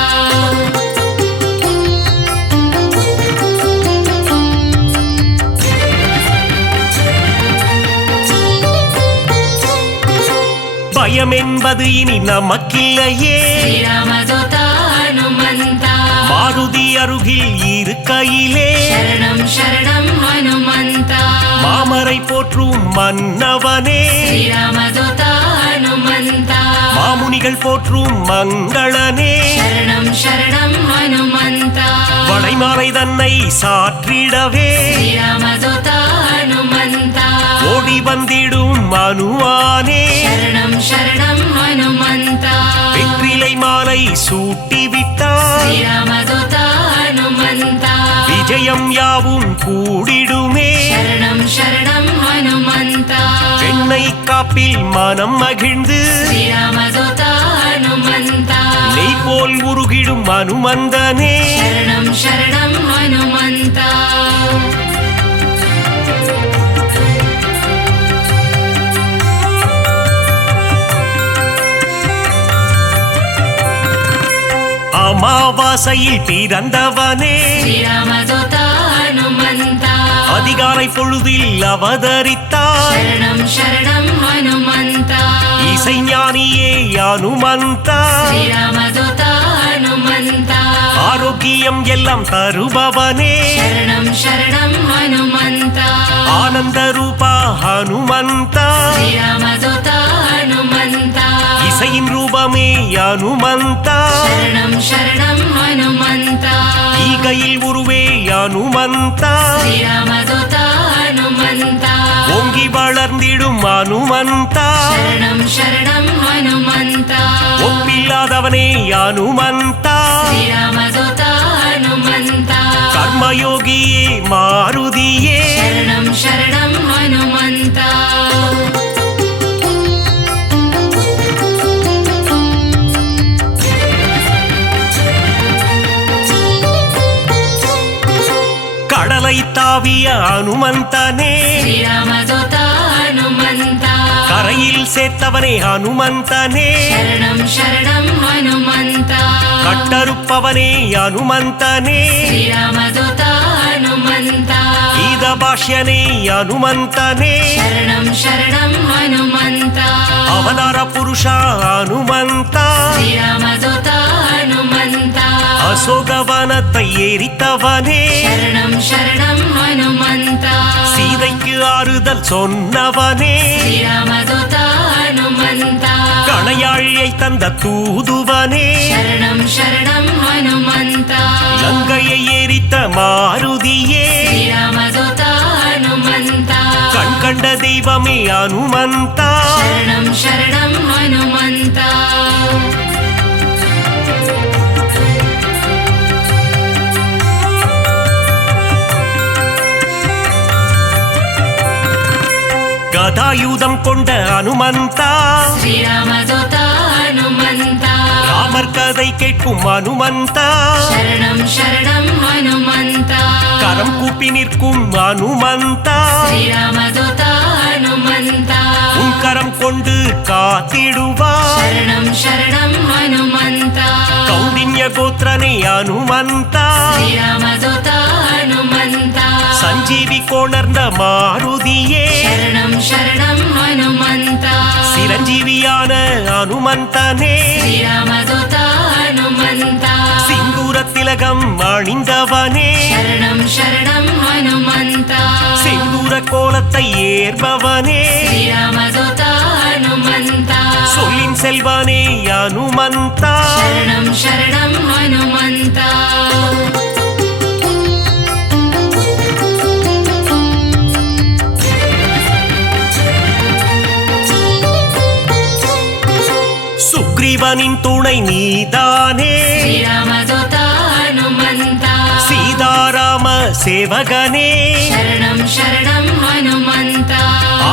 பயம் என்பது இனி நமக்கில்லையே ஸ்ரீராமதூதா ஹனுமந்தா மாருதி அருகில் இருக்கையிலே சரணம் சரணம் ஹனுமந்தா மாமரை போற்றும் மன்னவனே ஸ்ரீராமதூதா ஹனுமந்தா மாமுனிகள் போற்றும் மங்களனே சரணம் சரணம் ஹனுமந்தா வளைமாலை தன்னை சாற்றிடவே ஸ்ரீராமதூதா ஹனுமந்தா ஓடி வந்திடும் மனுவானே சரணம் சரணம் ஹனுமந்தா வெற்றிலை மாலை சூட்டிவிட்டார் ஸ்ரீராமதூதா ஹனுமந்தா விஜயம் யாவும் கூடிடுமே சரணம் சரணம் ஹனுமந்தா பெண்ணை காப்பில் மனம் மகிழ்ந்து ஸ்ரீராமதூதா ஹனுமந்தா நெய் போல் உருகிடும் அனுமந்தனே சரணம் சரணம் ஹனுமந்தா அமாவாசையில் பிறந்தவனே ஸ்ரீராமதூதா ஹனுமந்தா அதிகாலை பொழுதில் அவதரித்தார் சரணம் சரணம் ஹனுமந்தா இசைஞானியே அனுமந்தா ஸ்ரீராமதூதா ஹனுமந்தா ஆரோக்கியம் எல்லாம் தருபவனே சரணம் சரணம் ஹனுமந்தா ஆனந்த ரூபா ஹனுமந்தா ஸ்ரீராமதூதா ஹனுமந்தா இசையின் ரூபமே அனுமந்தா சரணம் சரணம் ஹனுமந்தா ஈகையில் உருவே அனுமந்தா ஸ்ரீராமதூதா ஹனுமந்தா ஓங்கி வளர்ந்திடும் அனுமந்தா சரணம் சரணம் ஹனுமந்தா ஒப்பில்லாதவனே அனுமந்தா ஸ்ரீராமதூதா ஹனுமந்தா கர்மயோகியே மாருதியே சரணம் சரணம் ஹனுமந்தா கடலை தாவிய அனுமந்தனே ஸ்ரீராமதூதா ஹனுமந்தா கரையில் சேர்த்தவனே அனுமந்தனே சரணம் சரணம் ஹனுமந்தா கட்டறுப்பவனே அனுமந்தனே ஸ்ரீராமதூதா ஹனுமந்தா கீத பாஷ்யனே அனுமந்தனே சரணம் சரணம் ஹனுமந்தா அவதார புருஷா அனுமந்தா ஸ்ரீராமதூதா ஹனுமந்தா அசோகவனத்தை எரித்தவனே சரணம் சரணம் ஹனுமந்தா சீதைக்கு ஆறுதல் சொன்னவனே ஸ்ரீராமதூதா ஹனுமந்தா கணையாழியை தந்த தூதுவனே சரணம் சரணம் ஹனுமந்தா லங்கையை எரித்த மாருதியே ஸ்ரீராமதூதா ஹனுமந்தா கண்ட தெய்வமே அனுமந்தா शरणं शरणं हनुमन्ता கதாயுதம் கொண்ட அனுமந்தா श्रीरामदूता हनुमन्ता ராமர் கதை கேட்கும் அனுமந்தா शरणं शरणं हनुमन्ता கரம் கூப்பி நிற்கும் அனுமந்தா श्रीरामदूता हनुमन्ता உன் கரம் கொண்டு காத்திடுவார் शरणं शरणं हनुमन्ता கௌண்டின்ய கோத்திரனே அனுமந்தா श्रीरामदूता हनुमन्ता சஞ்சீவி கோணர்ந்த மாருதியே शरणं शरणं हनुमन्ता சிரஞ்சீவியான அனுமந்தனே श्रीरामदूता हनुमन्ता சிந்தூர திலகம் அணிந்தவனே शरणं शरणं हनुमन्ता செந்தூர கோலத்தை ஏற்பவனே श्रीरामदूता हनुमन्ता சொல்லின் செல்வனே அனுமந்தா शरणं शरणं हनुमन्ता சுக்ரீவனின் துணை நீதானே श्रीरामदूता हनुमन्ता சீதாராம சேவகனே शरणं शरणं हनुमन्ता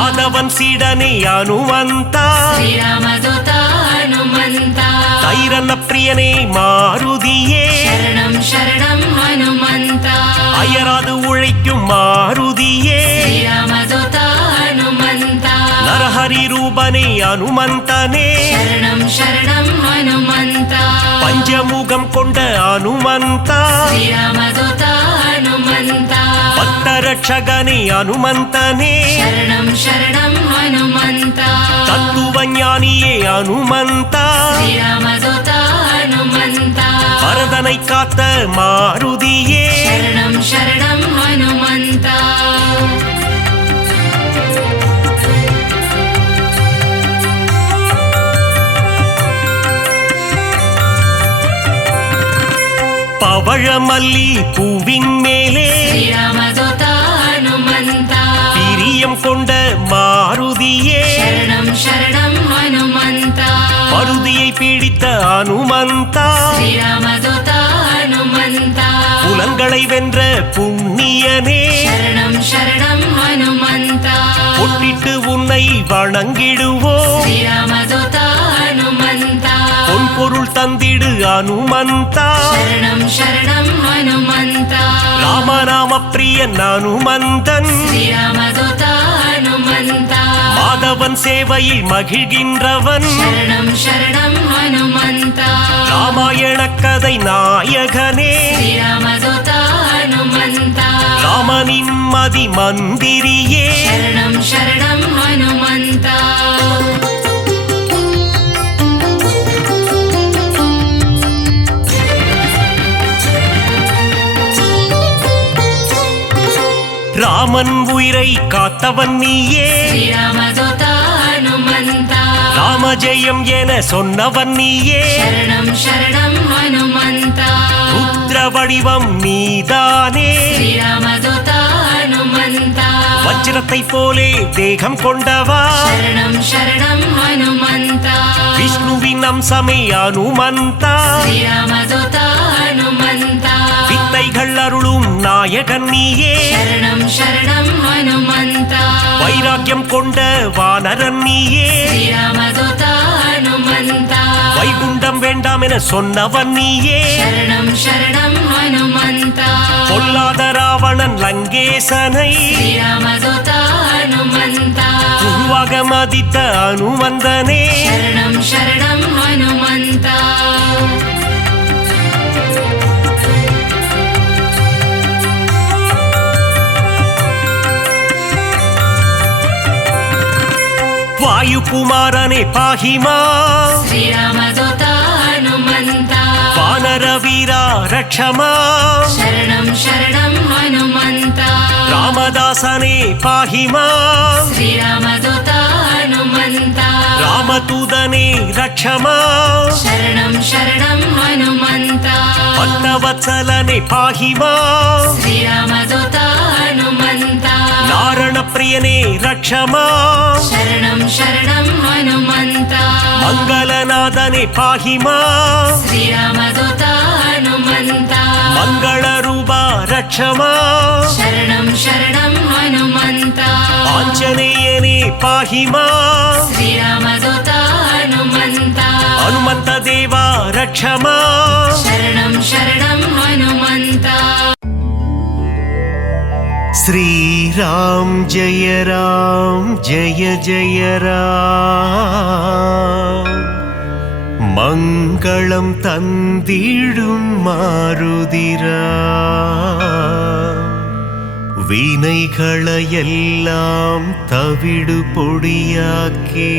ஆதவன் சீடனே அனுமந்தா श्रीरामदूता हनुमन्ता தைரன பிரியனே மாருதியே शरणं शरणं हनुमन्ता அயராது உழைக்கும் மாருதியே श्रीरामदूता हनुमन्ता நரஹரி ரூபனே அனுமந்தனே शरणं शरणं हनुमन्ता பஞ்சமுகம் கொண்ட அனுமந்தா श्रीरामदूता हनुमन्ता பக்தரட்சகனே அனுமந்தனே शरणं शरणं हनुमन्ता தத்துவ ஞானியே அனுமந்தா श्रीरामदूता हनुमन्ता பரதனை காத்த மாருதியே शरणं शरणं हनुमन्ता பவழமல்லி பூவின் மேலே श्रीरामदूता हनुमन्ता பிரியம் கொண்ட மாருதியே शरणं शरणं हनुमन्ता மருதியை பிடித்த அனுமந்தா श्रीरामदूता हनुमन्ता புலன்களை வென்ற புண்ணியனே शरणं शरणं हनुमन्ता பொட்டிட்டு உன்னை வணங்கிடுவோ श्रीरामदूता हनुमन्ता பொன் பொருள் தந்திடு அனுமந்தா शरणं शरणं हनुमन्ता ராமநாம பிரியன் அனுமந்தன் श्रीरामदूता हनुमन्ता மாதவன் சேவையில் மகிழ்கின்றவன் शरणं शरणं हनुमन्ता ராமாயண கதை நாயகனே श्रीरामदूता हनुमन्ता ராமனின் மதி மந்திரியே शरणं शरणं हनुमन्ता ராமன் உயிரை காத்தவன் நீயே श्रीरामदूता हनुमन्ता ராமஜெயம் என சொன்னவன் நீயே शरणं शरणं हनुमन्ता ருத்ர வடிவம் நீதானே श्रीरामदूता हनुमन्ता வஜ்ரத்தை போலே தேகம் கொண்டவா शरणं शरणं हनुमन्ता விஷ்ணுவின் அம்சமே அனுமந்தா श्रीरामदूता हनुमन्ता வித்தைகள் அருளும் நாயகன் நீயே शरणं शरणं हनुमन्ता வைராக்கியம் கொண்ட வானரன் நீயே श्रीरामदूता हनुमन्ता வைகுண்டம் வேண்டாம் என சொன்னவன் நீயே शरणं शरणं हनुमन्ता பொல்லாத ராவணன் லங்கேசனை श्रीरामदूता हनुमन्ता குருவாக மதித்த அனுமந்தனே शरणं शरणं हनुमन्ता வாயுகுமாரனே பாகிமா श्रीरामदूता हनुमन्ता வானர வீரா ரக்ஷமா शरणं शरणं हनुमन्ता ராமதாசனே பாகிமா श्रीरामदूता हनुमन्ता ராமதூதனே ரக்ஷமா शरणं शरणं हनुमन्ता பக்தவத்சலனே பாகிமா श्रीरामदूता हनुमन्ता வாரண பிரியனே ரக்ஷமா शरणं शरणं हनुमन्ता மங்களநாதனே பாகிமா श्रीरामदूता हनुमन्ता மங்கள ரூபா ரக்ஷமா शरणं शरणं हनुमन्ता ஆஞ்சநேயனே பாகிமா श्रीरामदूता हनुमन्ता ஹனுமந்த தேவா ரக்ஷமா शरणं शरणं हनुमन्ता ஸ்ரீராம் ஜெய ஜெய ராம் மங்களம் தந்திடும் மாருதிரா வினைகளையெல்லாம் தவிடு பொடியாக்கி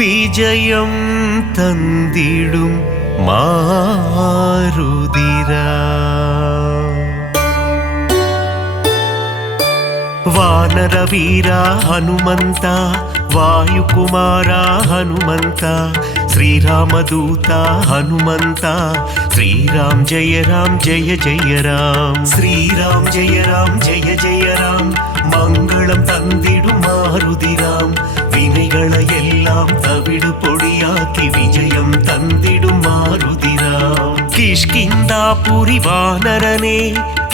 விஜயம் தந்திடும் மாருதிரா ವಾನರ ವೀರ ಹನುಮಂತ ವಾಯುಕುಮಾರ ಹನುಮಂತ ಶ್ರೀರಾಮದೂತ ಹನುಮಂತ ಶ್ರೀರಾಮ್ ಜಯ ಜಯ ರಾಮ್ ಶ್ರೀರಾಮ್ ಜಯ ಜಯ ರಾಮ್ ಮಂಗಳಂ ತಂದಿಡು ಮಾರುದಿರಾಮ್ ವಿನೆಗಳ ಎல்லாம் ತವಿಡು பொடியாக்கி விஜயம் தந்திடும் மாருதிராம் கிஷ்கிந்தாபுரி வானரனே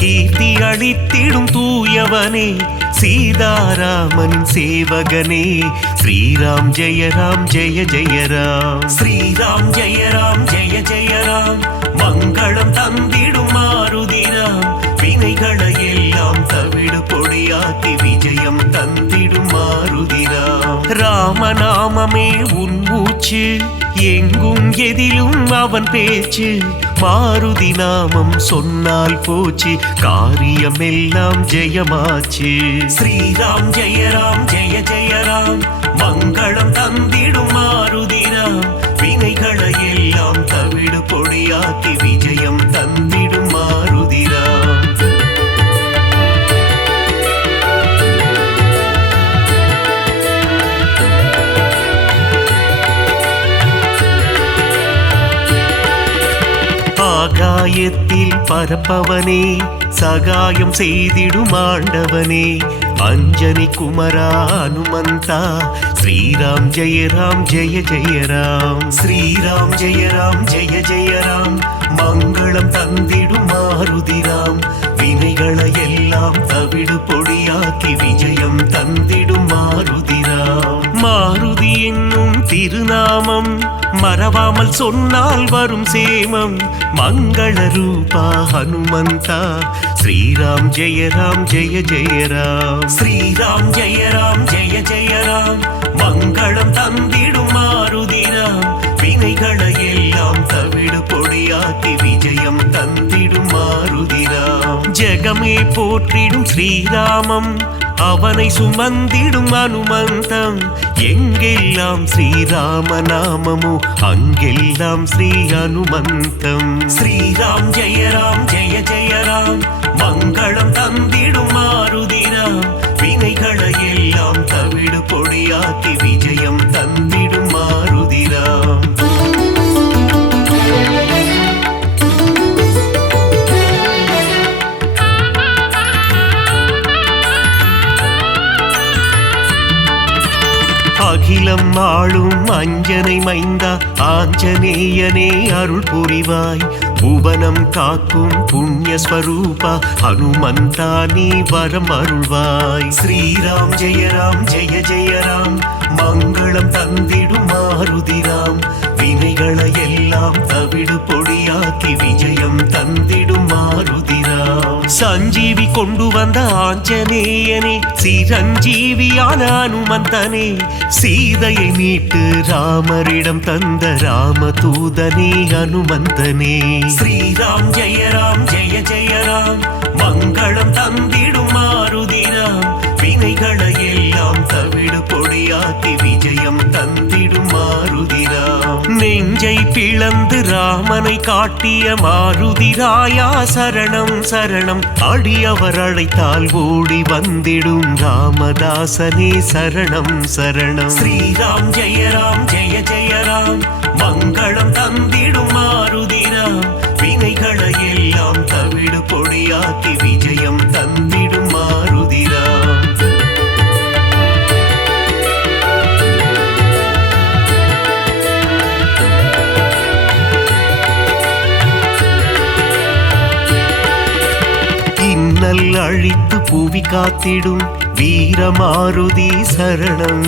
கீர்த்தி அளித்திடும் தூயவனே சீதாராமன் சேவகனே ஸ்ரீராம் ஜெய ஜய ராம் ஸ்ரீராம் ஜெய ஜய ராம் மங்களம் தந்திடும் மாருதிராம் வினைகளை எல்லாம் தவிடு பொடியாக்கி விஜயம் தந்திடும் மாருதிராம் ராமநாமமே உன் மூச்சு எங்கும் எதிலும் அவன் பேச்சு மாருதி நாமம் சொன்னால் போச்சு காரியம் எல்லாம் ஜெயமாச்சு ஸ்ரீராம் ஜெய ஜய ராம் மங்களம் தந்திடும் மாருதிராம் வினைகளை எல்லாம் தவிடு பொடியாக்கி விஜயம் தந்திடும் மாருதிராம் ஆகாயத்தில் பரப்பவனே சகாயம் செய்திடும் ஆண்டவனே அஞ்சனி குமரா ஹனுமந்தா ஸ்ரீராம் ஜெய ஜய ராம் ஸ்ரீராம் ஜெய ஜய ராம் மங்களம் தந்திடும் மாருதிராம் வினைகளை எல்லாம் தவிடு பொடியாக்கி விஜயம் தந்திடும் மாருதிராம் மாருதி என்னும் திருநாமம் மறவாமல் சொன்னால் வரும் சேமம் மங்கள ரூபா ஹனுமந்தா ஸ்ரீராம் ஜெய ஜய ராம் ஸ்ரீராம் ஜெய ஜய ராம் மங்களம் தந்திடும் மாருதிராம் வினைகளை எல்லாம் தவிடு பொடியாக்கி விஜயம் தந்திடும் மாருதிராம் ஜெகமே போற்றிடும் ஸ்ரீராமம் அவனை சுமந்திடும் அனுமந்தம் எங்கெல்லாம் ஸ்ரீராம நாமமோ அங்கெல்லாம் ஸ்ரீ அனுமந்தம் ஸ்ரீராம் ஜெய ஜய ராம் மங்களம் தந்திடும் மாருதிராம் வினைகளை எல்லாம் தவிடு பொடியாக்கி விஜயம் தந்திடும் மாருதிராம் அகிலம் ஆளும் அஞ்சனை மைந்தா ஆஞ்சநேயனே அருள் புரிவாய் புவனம் காக்கும் புண்ணிய ஸ்வரூபா ஹனுமந்தா நீ வரம் அருள்வாய் ஸ்ரீராம் ஜெய ஜய ராம் மங்களம் தந்திடும் மாருதிராம் வினைகளை எல்லாம் தவிடு பொடியாக்கி விஜயம் தந்திடும் மாருதிராம் சஞ்சீவி கொண்டு வந்த ஆஞ்சநேயனே சிரஞ்சீவியான அனுமந்தனே சீதையை மீட்டு ராமரிடம் தந்த ராமதூதனே அனுமந்தனே ஸ்ரீராம் ஜெய ஜய ராம் மங்களம் தந்திடும் மாருதிராம் வினைகளை எல்லாம் தவிடு பொடியாக்கி விஜயம் தந்திடும் மாருதிராம் நெஞ்சை பிளந்து ராமனை காட்டிய மாருதிராயா சரணம் சரணம் அடியவர் அழைத்தால் ஓடி வந்திடும் ராமதாசனே சரணம் சரணம் ஸ்ரீராம் ஜெய ஜய ராம் மங்களம் தந்திடும் மாருதிராம் வினைகளை எல்லாம் தவிடு பொடியாக்கி விஜயம் தந்திடும் மாரு புவி காத்திடும் வீரமாருதி சரணம்.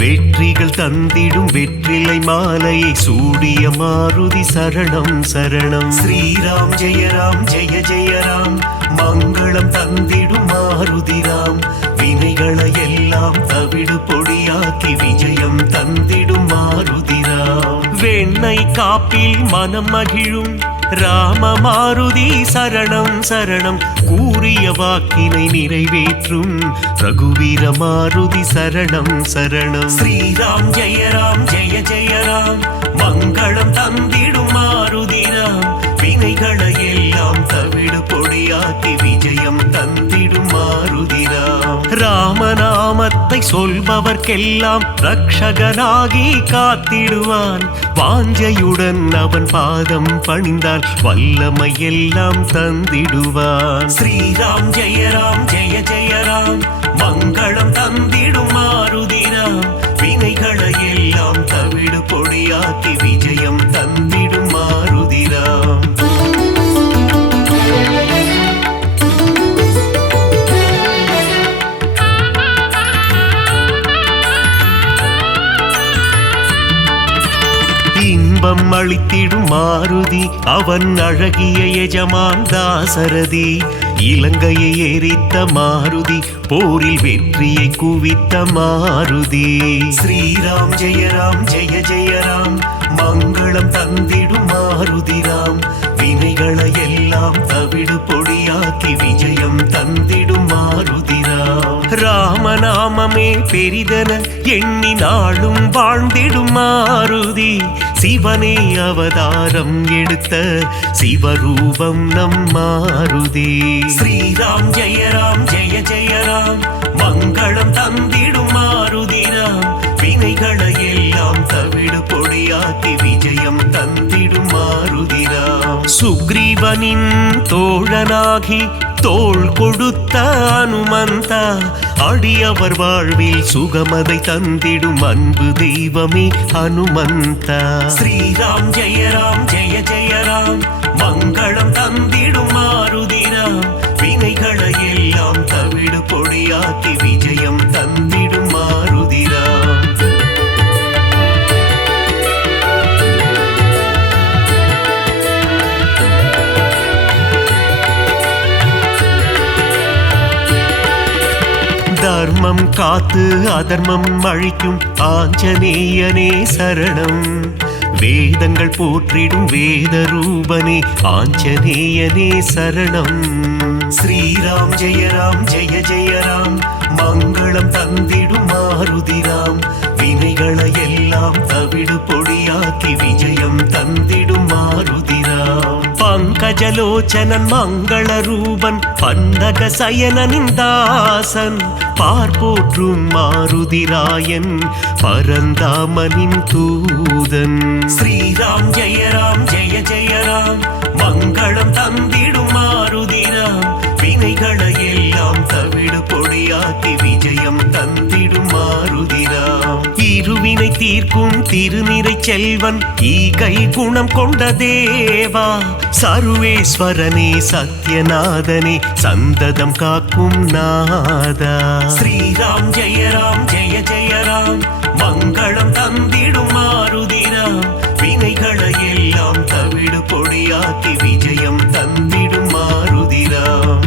வெற்றிகள் தந்திடும் வெற்றிலை மாலையை சூடிய மாருதி சரணம் சரணம். ஸ்ரீராம் ஜெய ராம் ஜெய ஜெய ராம், மங்களம் தந்திடும் மாருதி ராம். வினைகளை எல்லாம் தவிடு பொடியாக்கி விஜயம் தந்திடும் மாருதி ராம். வெண்ணை காப்பில் மனம் மகிழும் ராம மாருதி சரணம் சரணம். கூறிய வாக்கினை நிறைவேற்றும் ரகுவீர மாருதி சரணம் சரணம். ஸ்ரீராம் ஜெய ராம் ஜெய ஜெய ராம், மங்களம் தந்திடும் மாருதி ராம். வினைகளை எல்லாம் தவிடு பொடியாக்கி விஜயம் தந்திடும் மாருதி ராம். ராமநாமத்தை சொல்பவர்க்கெல்லாம் ரக்ஷகனாகி காத்திடுவான். வாஞ்சையுடன் அவன் பாதம் பணிந்தால் வல்லமை எல்லாம் தந்திடுவான். ஸ்ரீராம் ஜெய ராம் ஜெய ஜெய ராம், மங்களம் தந்திடும் மாருதி ராம். வினைகளை எல்லாம் தவிடு பொடியாக்கி விஜயம் தந்திடும் மாருதி ராம். இன்பம் அளித்திடும் மாருதி அவன் அழகிய எஜமான் தாசரதி. இலங்கையை எரித்த மாருதி போரில் வெற்றியை குவித்த மாருதி. ஸ்ரீராம் ஜெய ராம் ஜெய ஜெய ராம், மங்களம் தந்திடும் மாருதி ராம். வினைகளை எல்லாம் தவிடு பொடியாக்கி விஜயம் தந்திடும் மாருதி ராம். ராமநாமமே பெரிதென எண்ணி நாளும் வாழ்ந்திடும் மாருதி. சிவனே அவதாரம் எடுத்த சிவரூபம் நம் மாருதி. ஸ்ரீராம் ஜெய ராம் ஜெய ஜெய ராம், மங்களம் தந்திடும் மாருதி ராம். வினைகளை எல்லாம் தவிடு பொடியாக்கி விஜயம் தந்திடும் மாருதி ராம். சுக்ரீவனின் தோழனாகி தோள் கொடுத்த அனுமந்தா, அடியவர் வாழ்வில் சுகமதை தந்திடும் அன்பு தெய்வமே ஹனுமந்தா. ஸ்ரீராம் ஜெய ராம் ஜெய ஜெய ராம், மங்களம் தந்திடும் மாருதி ராம். வினைகளை எல்லாம் தவிடு பொடியாக்கி விஜயம் தந்திடும் மாருதி ராம். தர்மம் காத்து அதர்மம் அழிக்கும் ஆஞ்சநேயனே சரணம். வேதங்கள் போற்றிடும் வேத ரூபனே ஆஞ்சநேயனே சரணம். ஸ்ரீராம் ஜெய ராம் ஜெய ஜெய ராம், மங்களம் தந்திடும் மாருதி ராம். வினைகளை எல்லாம் தவிடு பொடியாக்கி விஜயம் தந்திடும் மாருதி ராம். பங்கஜலோச்சனன் மங்கள ரூபன் பன்னக சயனனின் தாசன். பார்ப்போற்றும் மாருதிராயன் பரந்தாமனின் தூதன். ஸ்ரீராம் ஜெய ராம் ஜெய ஜெய ராம், மங்களம் தந்திடும் மாருதி ராம். வினைகளை எல்லாம் தவிடு பொடியாக்கி விஜயம் தந்திடும் மாருதி ராம். இருவினை தீர்க்கும் திருநிறை செல்வன் ஈகை குணம் கொண்ட தேவா. சர்வேஸ்வரனே சத்யநாதனே சந்ததம் காக்கும் நாதா. ஸ்ரீராம் ஜெய ராம் ஜெய ஜெய ராம், மங்களம் தந்திடும் மாருதி ராம். வினைகளை எல்லாம் தவிடு பொடியாக்கி விஜயம் தந்திடும் மாருதி ராம்.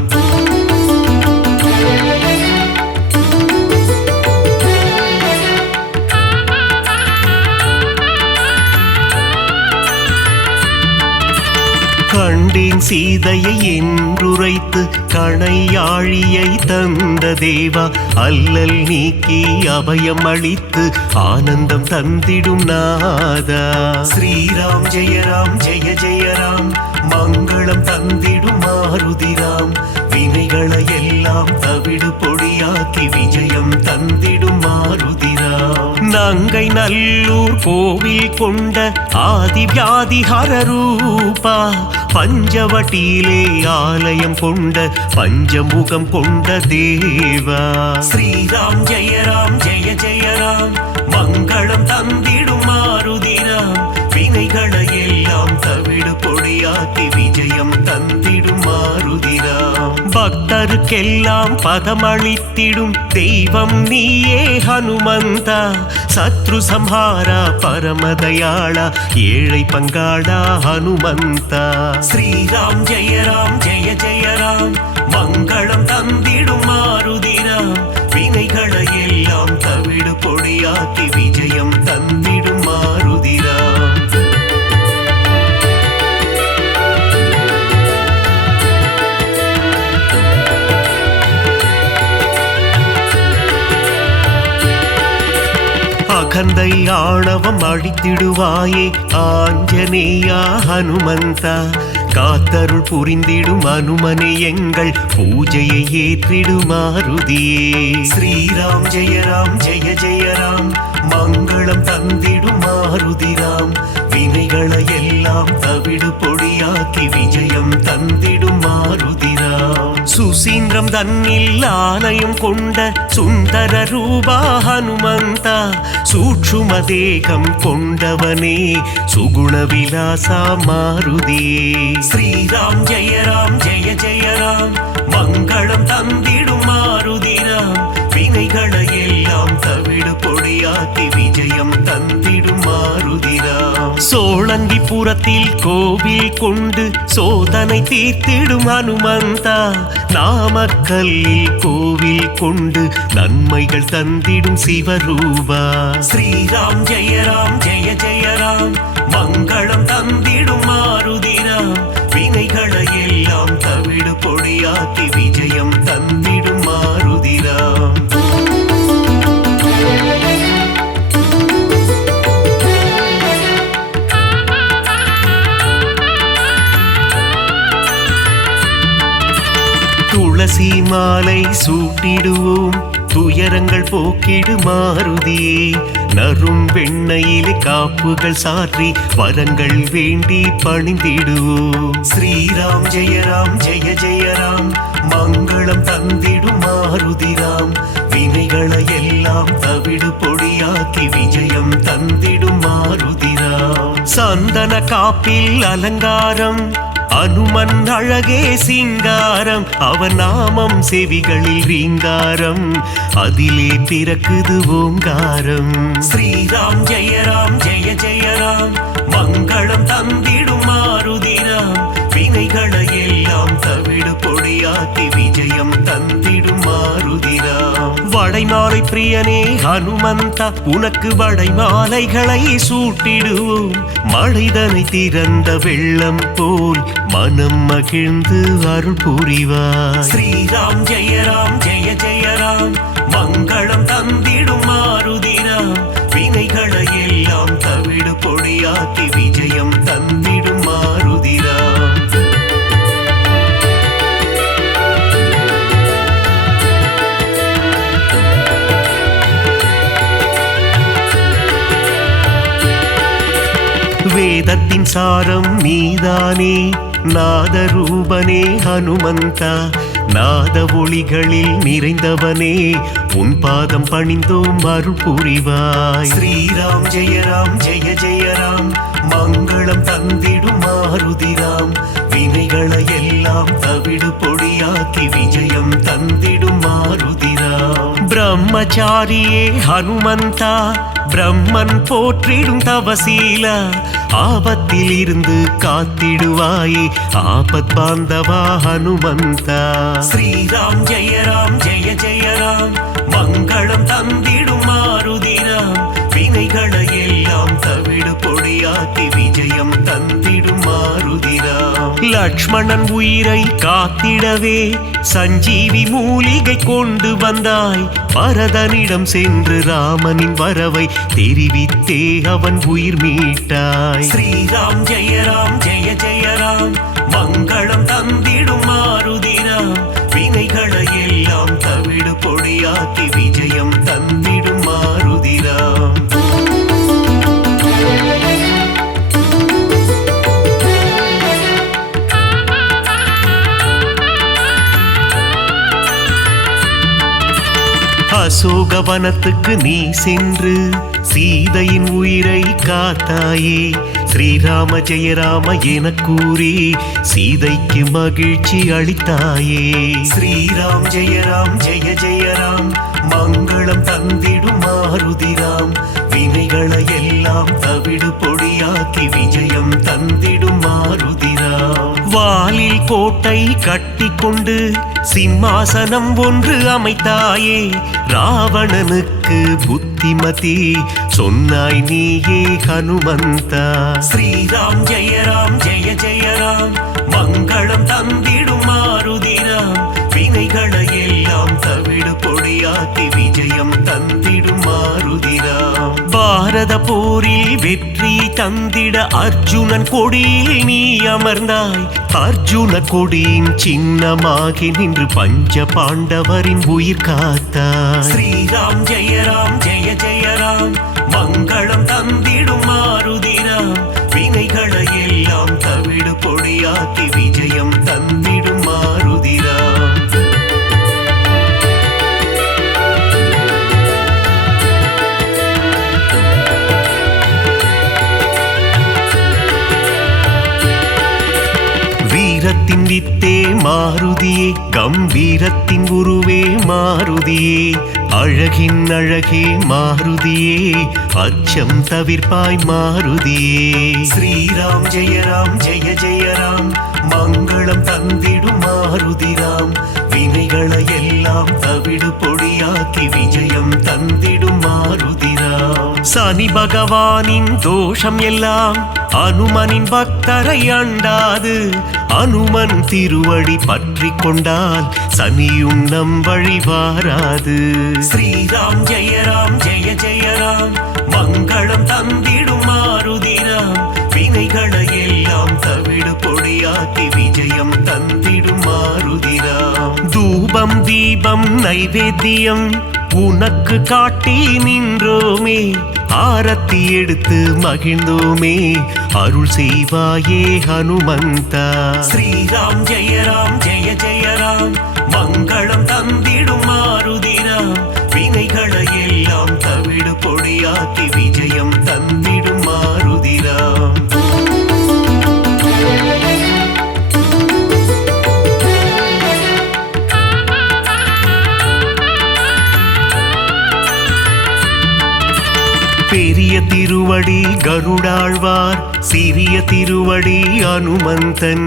கண்டேன் சீதையை என்றுரைத்து கணையாழியை தந்த தேவா. அல்லல் நீக்கி அபயம் அளித்து ஆனந்தம் தந்திடும் நாதா. ஸ்ரீராம் ஜெய ராம் ஜெய ஜெய ராம், மங்களம் தந்திடும் மாருதி ராம். வினைகளை எல்லாம் தவிடு பொடியாக்கி விஜயம் தந்திடும் மாருதி ராம். நங்கை நல்லூர் கோவில் கொண்ட ஆதி வியாதிஹர ரூபா. பஞ்சவட்டியிலே ஆலயம் கொண்ட பஞ்சமுகம் கொண்ட தேவா. ஸ்ரீராம் ஜெய ராம் ஜெய ஜெய ராம், மங்களம் தந்திடும் மாருதி ராம். வினைகளை எல்லாம் தவிடு பொடியாக்கி விஜயம் தந்திடும் மாருதி ராம். பக்தர் பக்தருக்கெல்லாம் பதமளித்திடும் தெய்வம் நீயே ஹனுமந்தா. சத்ரு சம்ஹாரா பரமதயாளா ஏழை பங்காளா ஹனுமந்தா. ஸ்ரீராம் ஜெய ராம் ஜெய ஜெய ராம் மங்களம் தந்திடும் மாருதிராம். வினைகளை எல்லாம் தவிடு பொடியாக்கி விஜயம் தந்திடும் மாருதிராம். அகந்தை ஆணவம் அழித்திடுவாயே ஆஞ்சநேயா ஹனுமந்தா. காத்தருள் புரிந்திடும் அனுமனே எங்கள் பூஜையை ஏற்றிடும் மாருதியே. ஸ்ரீராம் ஜெய ராம் ஜெய ஜெய ராம் மங்களம் தந்திடும் மாருதிராம். வினைகளை எல்லாம் தவிடு பொடியாக்கி விஜயம் தந்திடும் மாருதிராம். சுசீந்திரம் தன்னில் ஆலயம் கொண்ட சுந்தர ரூபா ஹனுமந்தா. சூட்சும தேகம் கொண்டவனே சுகுண விலாசா மாருதியே. ஸ்ரீராம் ஜெய ராம் ஜெய ஜெய ராம் மங்களம் தந்திடும் மாருதிராம். வினைகளை எல்லாம் தவிடு பொடியாக்கி விஜயம் தந்திடும் மாருதிராம். சோழங்கிபுரத்தில் கோவில் கொண்டு சோதனை தீர்த்திடும் ஹனுமந்தா. நாமக்கல்லில் கோவில் கொண்டு நன்மைகள் தந்திடும் சிவரூபா. ஸ்ரீராம் ஜெய ராம் ஜெய ஜெய ராம் மங்களம் தந்திடும் மாருதிராம். வினைகளை எல்லாம் தவிடு பொடியாக்கி விஜயம் தந்திடும் மாருதிராம். துளசி மாலை சூட்டிடுவோம் துயரங்கள் போக்கிடு மாருதியே. நரும் வெண்ணையிலே காப்புகள் சாற்றி வரங்கள் வேண்டி பணிந்திடுவோம். ஸ்ரீராம் ஜெய ராம் ஜெய ஜெய ராம் மங்களம் தந்திடும் மாருதிராம். வினைகளை எல்லாம் தவிடு பொடியாக்கி விஜயம் தந்திடும் மாருதிராம். சந்தன காப்பில் அலங்காரம் அனுமன் அழகே சிங்காரம். அவன் நாமம் செவிகளில் ரீங்காரம் அதிலே பிறக்குது ஓங்காரம். ஸ்ரீராம் ஜெய ராம் ஜெய ஜெய ராம் மங்களம் தந்திடும் மாருதிராம். வினைகளை எல்லாம் தவிடு பொடியாக்கி விஜயம் தந்திடும் மாருதிராம். வடைமாலை பிரியனே ஹனுமந்தா உனக்கு வடைமாலைகளை சூட்டிடுவோம். மழைதனை திறந்த வெள்ளம் போல் மனம் மகிழ்ந்து அருள் புரிவாய். ஸ்ரீராம் ஜெய ராம் ஜெய ஜெய ராம் மங்களம் தந்திடும் மாருதிராம். வினைகளை எல்லாம் தவிடு பொடியாக்கி விஜயம் தந்திடும் மாருதிராம். வேதத்தின் சாரம் நீதானே நாதரூபனே ஹனுமந்தா. நாத ஒளிகளில் நிறைந்தவனே உன் பாதம் பணிந்தோம் அருள் புரிவாய். ஸ்ரீராம் ஜெய ராம் ஜெய ஜெய ராம் மங்களம் தந்திடும் மாருதிராம். வினைகளை எல்லாம் தவிடு பொடியாக்கி விஜயம் தந்திடும் மாருதிராம். பிரம்மச்சாரியே ஹனுமந்தா பிரம்மன் போற்றிடும் தவசீலா. ஆபத்தில் இருந்து காத்திடுவாயே ஆபத் பாந்தவா ஹனுமந்தா. ஸ்ரீராம் ஜெய ராம் ஜெய ஜெய ராம் மங்களம் தந்திடும் மாருதிராம். வினைகளை எல்லாம் தவிடு பொடியாக்கி விஜயம் தந்திடும் மாருதிராம். லக்ஷ்மணன் உயிரை காத்திடவே சஞ்சீவி மூலிகை கொண்டு வந்தாய். பரதனிடம் சென்று ராமனின் வரவை தெரிவித்தே அவன் உயிர் மீட்டாய். ஸ்ரீராம் ஜெய ராம் ஜெய ஜெய ராம் மங்களம் தந்திடும் மாருதிராம். வினைகளை எல்லாம் தவிடு பொடியாக்கி விஜயம் தந்திடும் மாருதிராம். அசோகவனத்துக்கு நீ சென்று சீதையின் உயிரை காத்தாயே. ஸ்ரீராம ஜெய ராம என கூறி சீதைக்கு மகிழ்ச்சி அளித்தாயே. ஸ்ரீராம் ஜெய ராம் ஜெய ஜெய ராம் மங்களம் தந்திடும் மாருதிராம் வினைகளை எல்லாம் தவிடு பொடியாக்கி விஜயம் தந்திடும் மாருதிராம். வாலில் கோட்டை கட்டி கொண்டு சிம்மாசனம் ஒன்று அமைத்தாயே. ராவணனுக்கு புத்திமதி சொன்னாய் நீயே ஹனுமந்தா. ஸ்ரீராம் ஜெய ராம் ஜெய ஜெய ராம் மங்களம் தந்திடும் மாருதிராம் வினைகளை எல்லாம் தவிடு பொடியாக்கி விஜயம் தந்திடும் மாருதிராம். பாரத போரில் வெற்றி தந்திட அர்ஜுனன் கொடியில் நீ அமர்ந்தாய். அர்ஜுன கொடியின் சின்னமாகி நின்று பஞ்ச பாண்டவரின் உயிர் காத்தாய். ஸ்ரீராம் ஜெய ராம் ஜெய ஜெய ராம் மங்களம் தந்திடும் மாருதிராம் வினைகளை எல்லாம் தவிடு பொடியாக்கி விஜயம் தந்திடும் மாருதிராம். வீரத்தின் வித்தே மாருதியே கம்பீரத்தின் உருவே மாருதியே அழகின் அழகே மாருதியே அச்சம் தவிர்ப்பாய் மாருதியே. ஸ்ரீராம் ஜெய ராம் ஜெய ஜெய ராம் மங்களம் தந்திடும் மாருதிராம் வினைகளை எல்லாம் தவிடு பொடியாக்கி விஜயம் தந்திடும் மாருதிராம். சனி பகவானின் தோஷம் எல்லாம் அனுமனின் பக்தரை அண்டாது. அனுமன் திருவடி பற்றி கொண்டால் சனியும் நம் வழி வாராது. ஸ்ரீராம் ஜெய ராம் ஜெய ஜெய ராம் மங்களம் தந்திடும் மாருதிராம் வினைகளை எல்லாம் தவிடு பொடியாக்கி விஜயம் தந்திடும் மாருதிராம். தூபம் தீபம் நைவேத்தியம் உனக்கு காட்டி நின்றோமே. ஆரத்தி எடுத்து மகிழ்ந்தோமே அருள் செய்வாயே ஹனுமந்தா. ஸ்ரீராம் ஜெய ராம் ஜெய ஜெய ராம் மங்களம் தந்திடும் மாருதிராம் வினைகளை எல்லாம் தவிடு பொடியாக்கி விஜயம் தந்திடும் மாருதிராம். பெரிய திருவடி கருடாழ்வார் சிறிய திருவடி அனுமந்தன்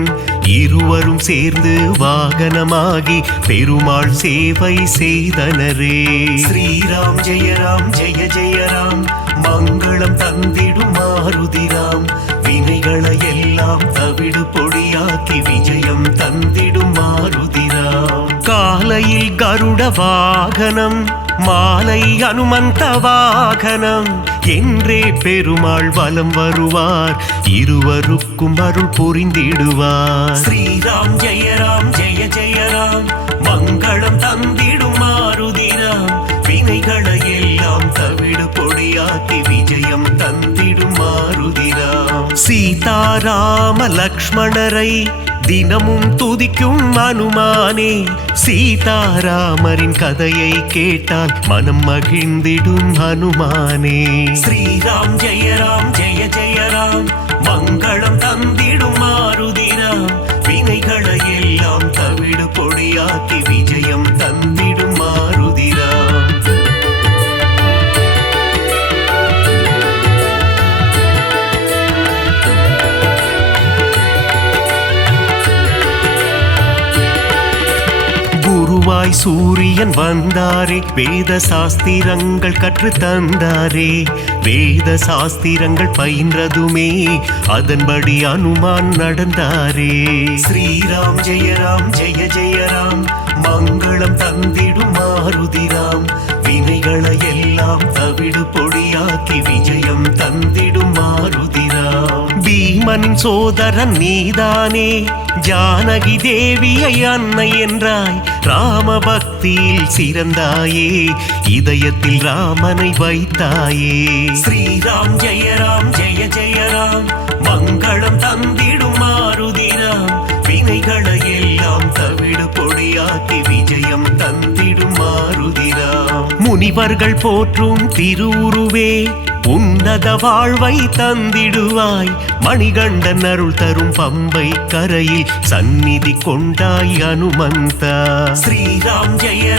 இருவரும் சேர்ந்து வாகனமாகி பெருமாள் சேவை செய்தனரே. ஸ்ரீராம் ஜெய ராம் ஜெய ஜெய ராம் மங்களம் தந்திடும் மாருதிராம் வினைகளை எல்லாம் தவிடு பொடியாக்கி விஜயம் தந்திடும் மாருதிராம். காலையில் கருட வாகனம் மாலை அனுமந்த வாகனம் என்றே பெருமாள் வலம் வருவார் இருவருக்கும் அருள் புரிந்திடுவார். ஸ்ரீராம் ஜெய ராம் ஜெய ஜெய ராம் மங்களம் தந்திடும் மாருதிராம் வினைகளை எல்லாம் தவிடு பொடியாக்கி விஜயம் தந்திடும் மாருதிராம். சீதாராம லக்ஷ்மணரை தினமும் துதிக்கும் அனுமானே. சீதாராமரின் கதையை கேட்டால் மனம் மகிழ்ந்திடும் ஹனுமானே. ஸ்ரீராம் ஜெய ராம் ஜெய ஜெய ராம் மங்களம் தந்திடும் மாருதிராம் வினைகளை எல்லாம் தவிடு பொடியாக்கி விஜயம் தந்திடும் மாருதிராம். குருவாய் சூரியன் வந்தாரே வேத சாஸ்திரங்கள் கற்று தந்தாரே. வேத சாஸ்திரங்கள் பயின்றதுமே அதன்படி அனுமான் நடந்தாரே. ஸ்ரீராம் ஜெய ராம் ஜெய ஜெய ராம் மங்களம் தந்திடும் மாருதிராம் வினைகளை எல்லாம் தவிடு பொடியாக்கி விஜயம் தந்திடும் மாருதிராம். பீமனின் சோதரன் நீதானே ஜானகி தேவியை அன்னை என்றாய். ராம பக்தியில் சிறந்தாயே இதயத்தில் ராமனை வைத்தாயே. ஸ்ரீராம் ஜெய ராம் ஜெய ஜெய ராம் மங்களம் தந்திடும் மாருதிராம் வினைகளை எல்லாம் தவிடு பொடியாக்கி விஜயம் தந்திடும் மாருதிராம். முனிவர்கள் போற்றும் திருவுருவே உன்னத வாழ்வை தந்திடுவாய் மணிகண்டன் அருள் தரும் பம்பை கரையில் சந்நிதி கொண்டாய் அனுமந்தா ஸ்ரீராம் ஜெய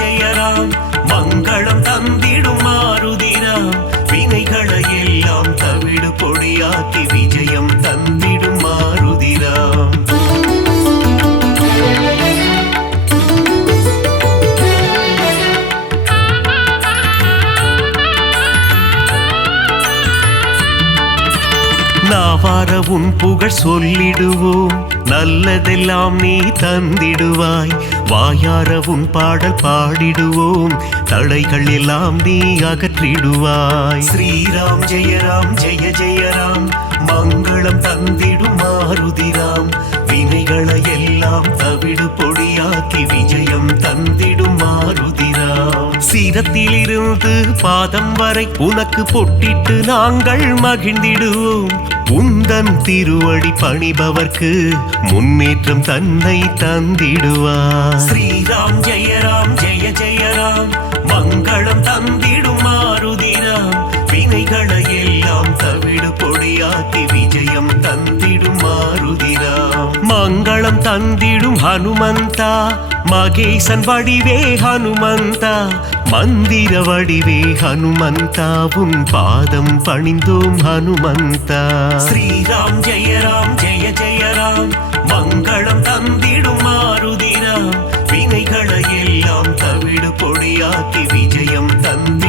ஜெய ராம் மங்களம் தந்திடும் மாருதிராம் வினைகளை எல்லாம் தவிடு பொடியாக்கி விஜயம் தந்திடும் மாருதிராம் நாவார உன் புகழ் சொல்லிடுவோம் நல்லதெல்லாம் நீ தந்திடுவாய் வாயார உன் பாடல் பாடிடுவோம் தடைகள் எல்லாம் நீ அகற்றிடுவாய் ஸ்ரீராம் ஜெய ராம் மங்களம் தந்திடும் மாருதிராம் வினைகளை எல்லாம் தவிடு பொடியாக்கி விஜயம் தந்திடும் மாருதிராம் சிரத்திலிருந்து பாதம் வரை உனக்கு பொட்டிட்டு நாங்கள் மகிழ்ந்திடுவோம் உந்தன் திருவடி பணிபவர்க்கு முன்னேற்றம் தன்னை தந்திடுவார் ஸ்ரீராம் ஜெய ராம் மங்களம் தந்திடும் மாருதிராம் வினைகளை எல்லாம் தவிடு பொடியாக்கி விஜயம் தந்திடும் மாருதிராம் மங்களம் தந்திடும் ஹனுமந்தா மகேசன் வடிவே ஹனுமந்தா மந்திர வடிவே ஹனுமந்தா உன் பாதம் பணிந்தோம் ஹனுமந்தா ஸ்ரீராம் ஜெய ராம் மங்களம் தந்திடும் மாருதிராம் வினைகளை எல்லாம் தவிடு பொடியாக்கி விஜயம் தந்த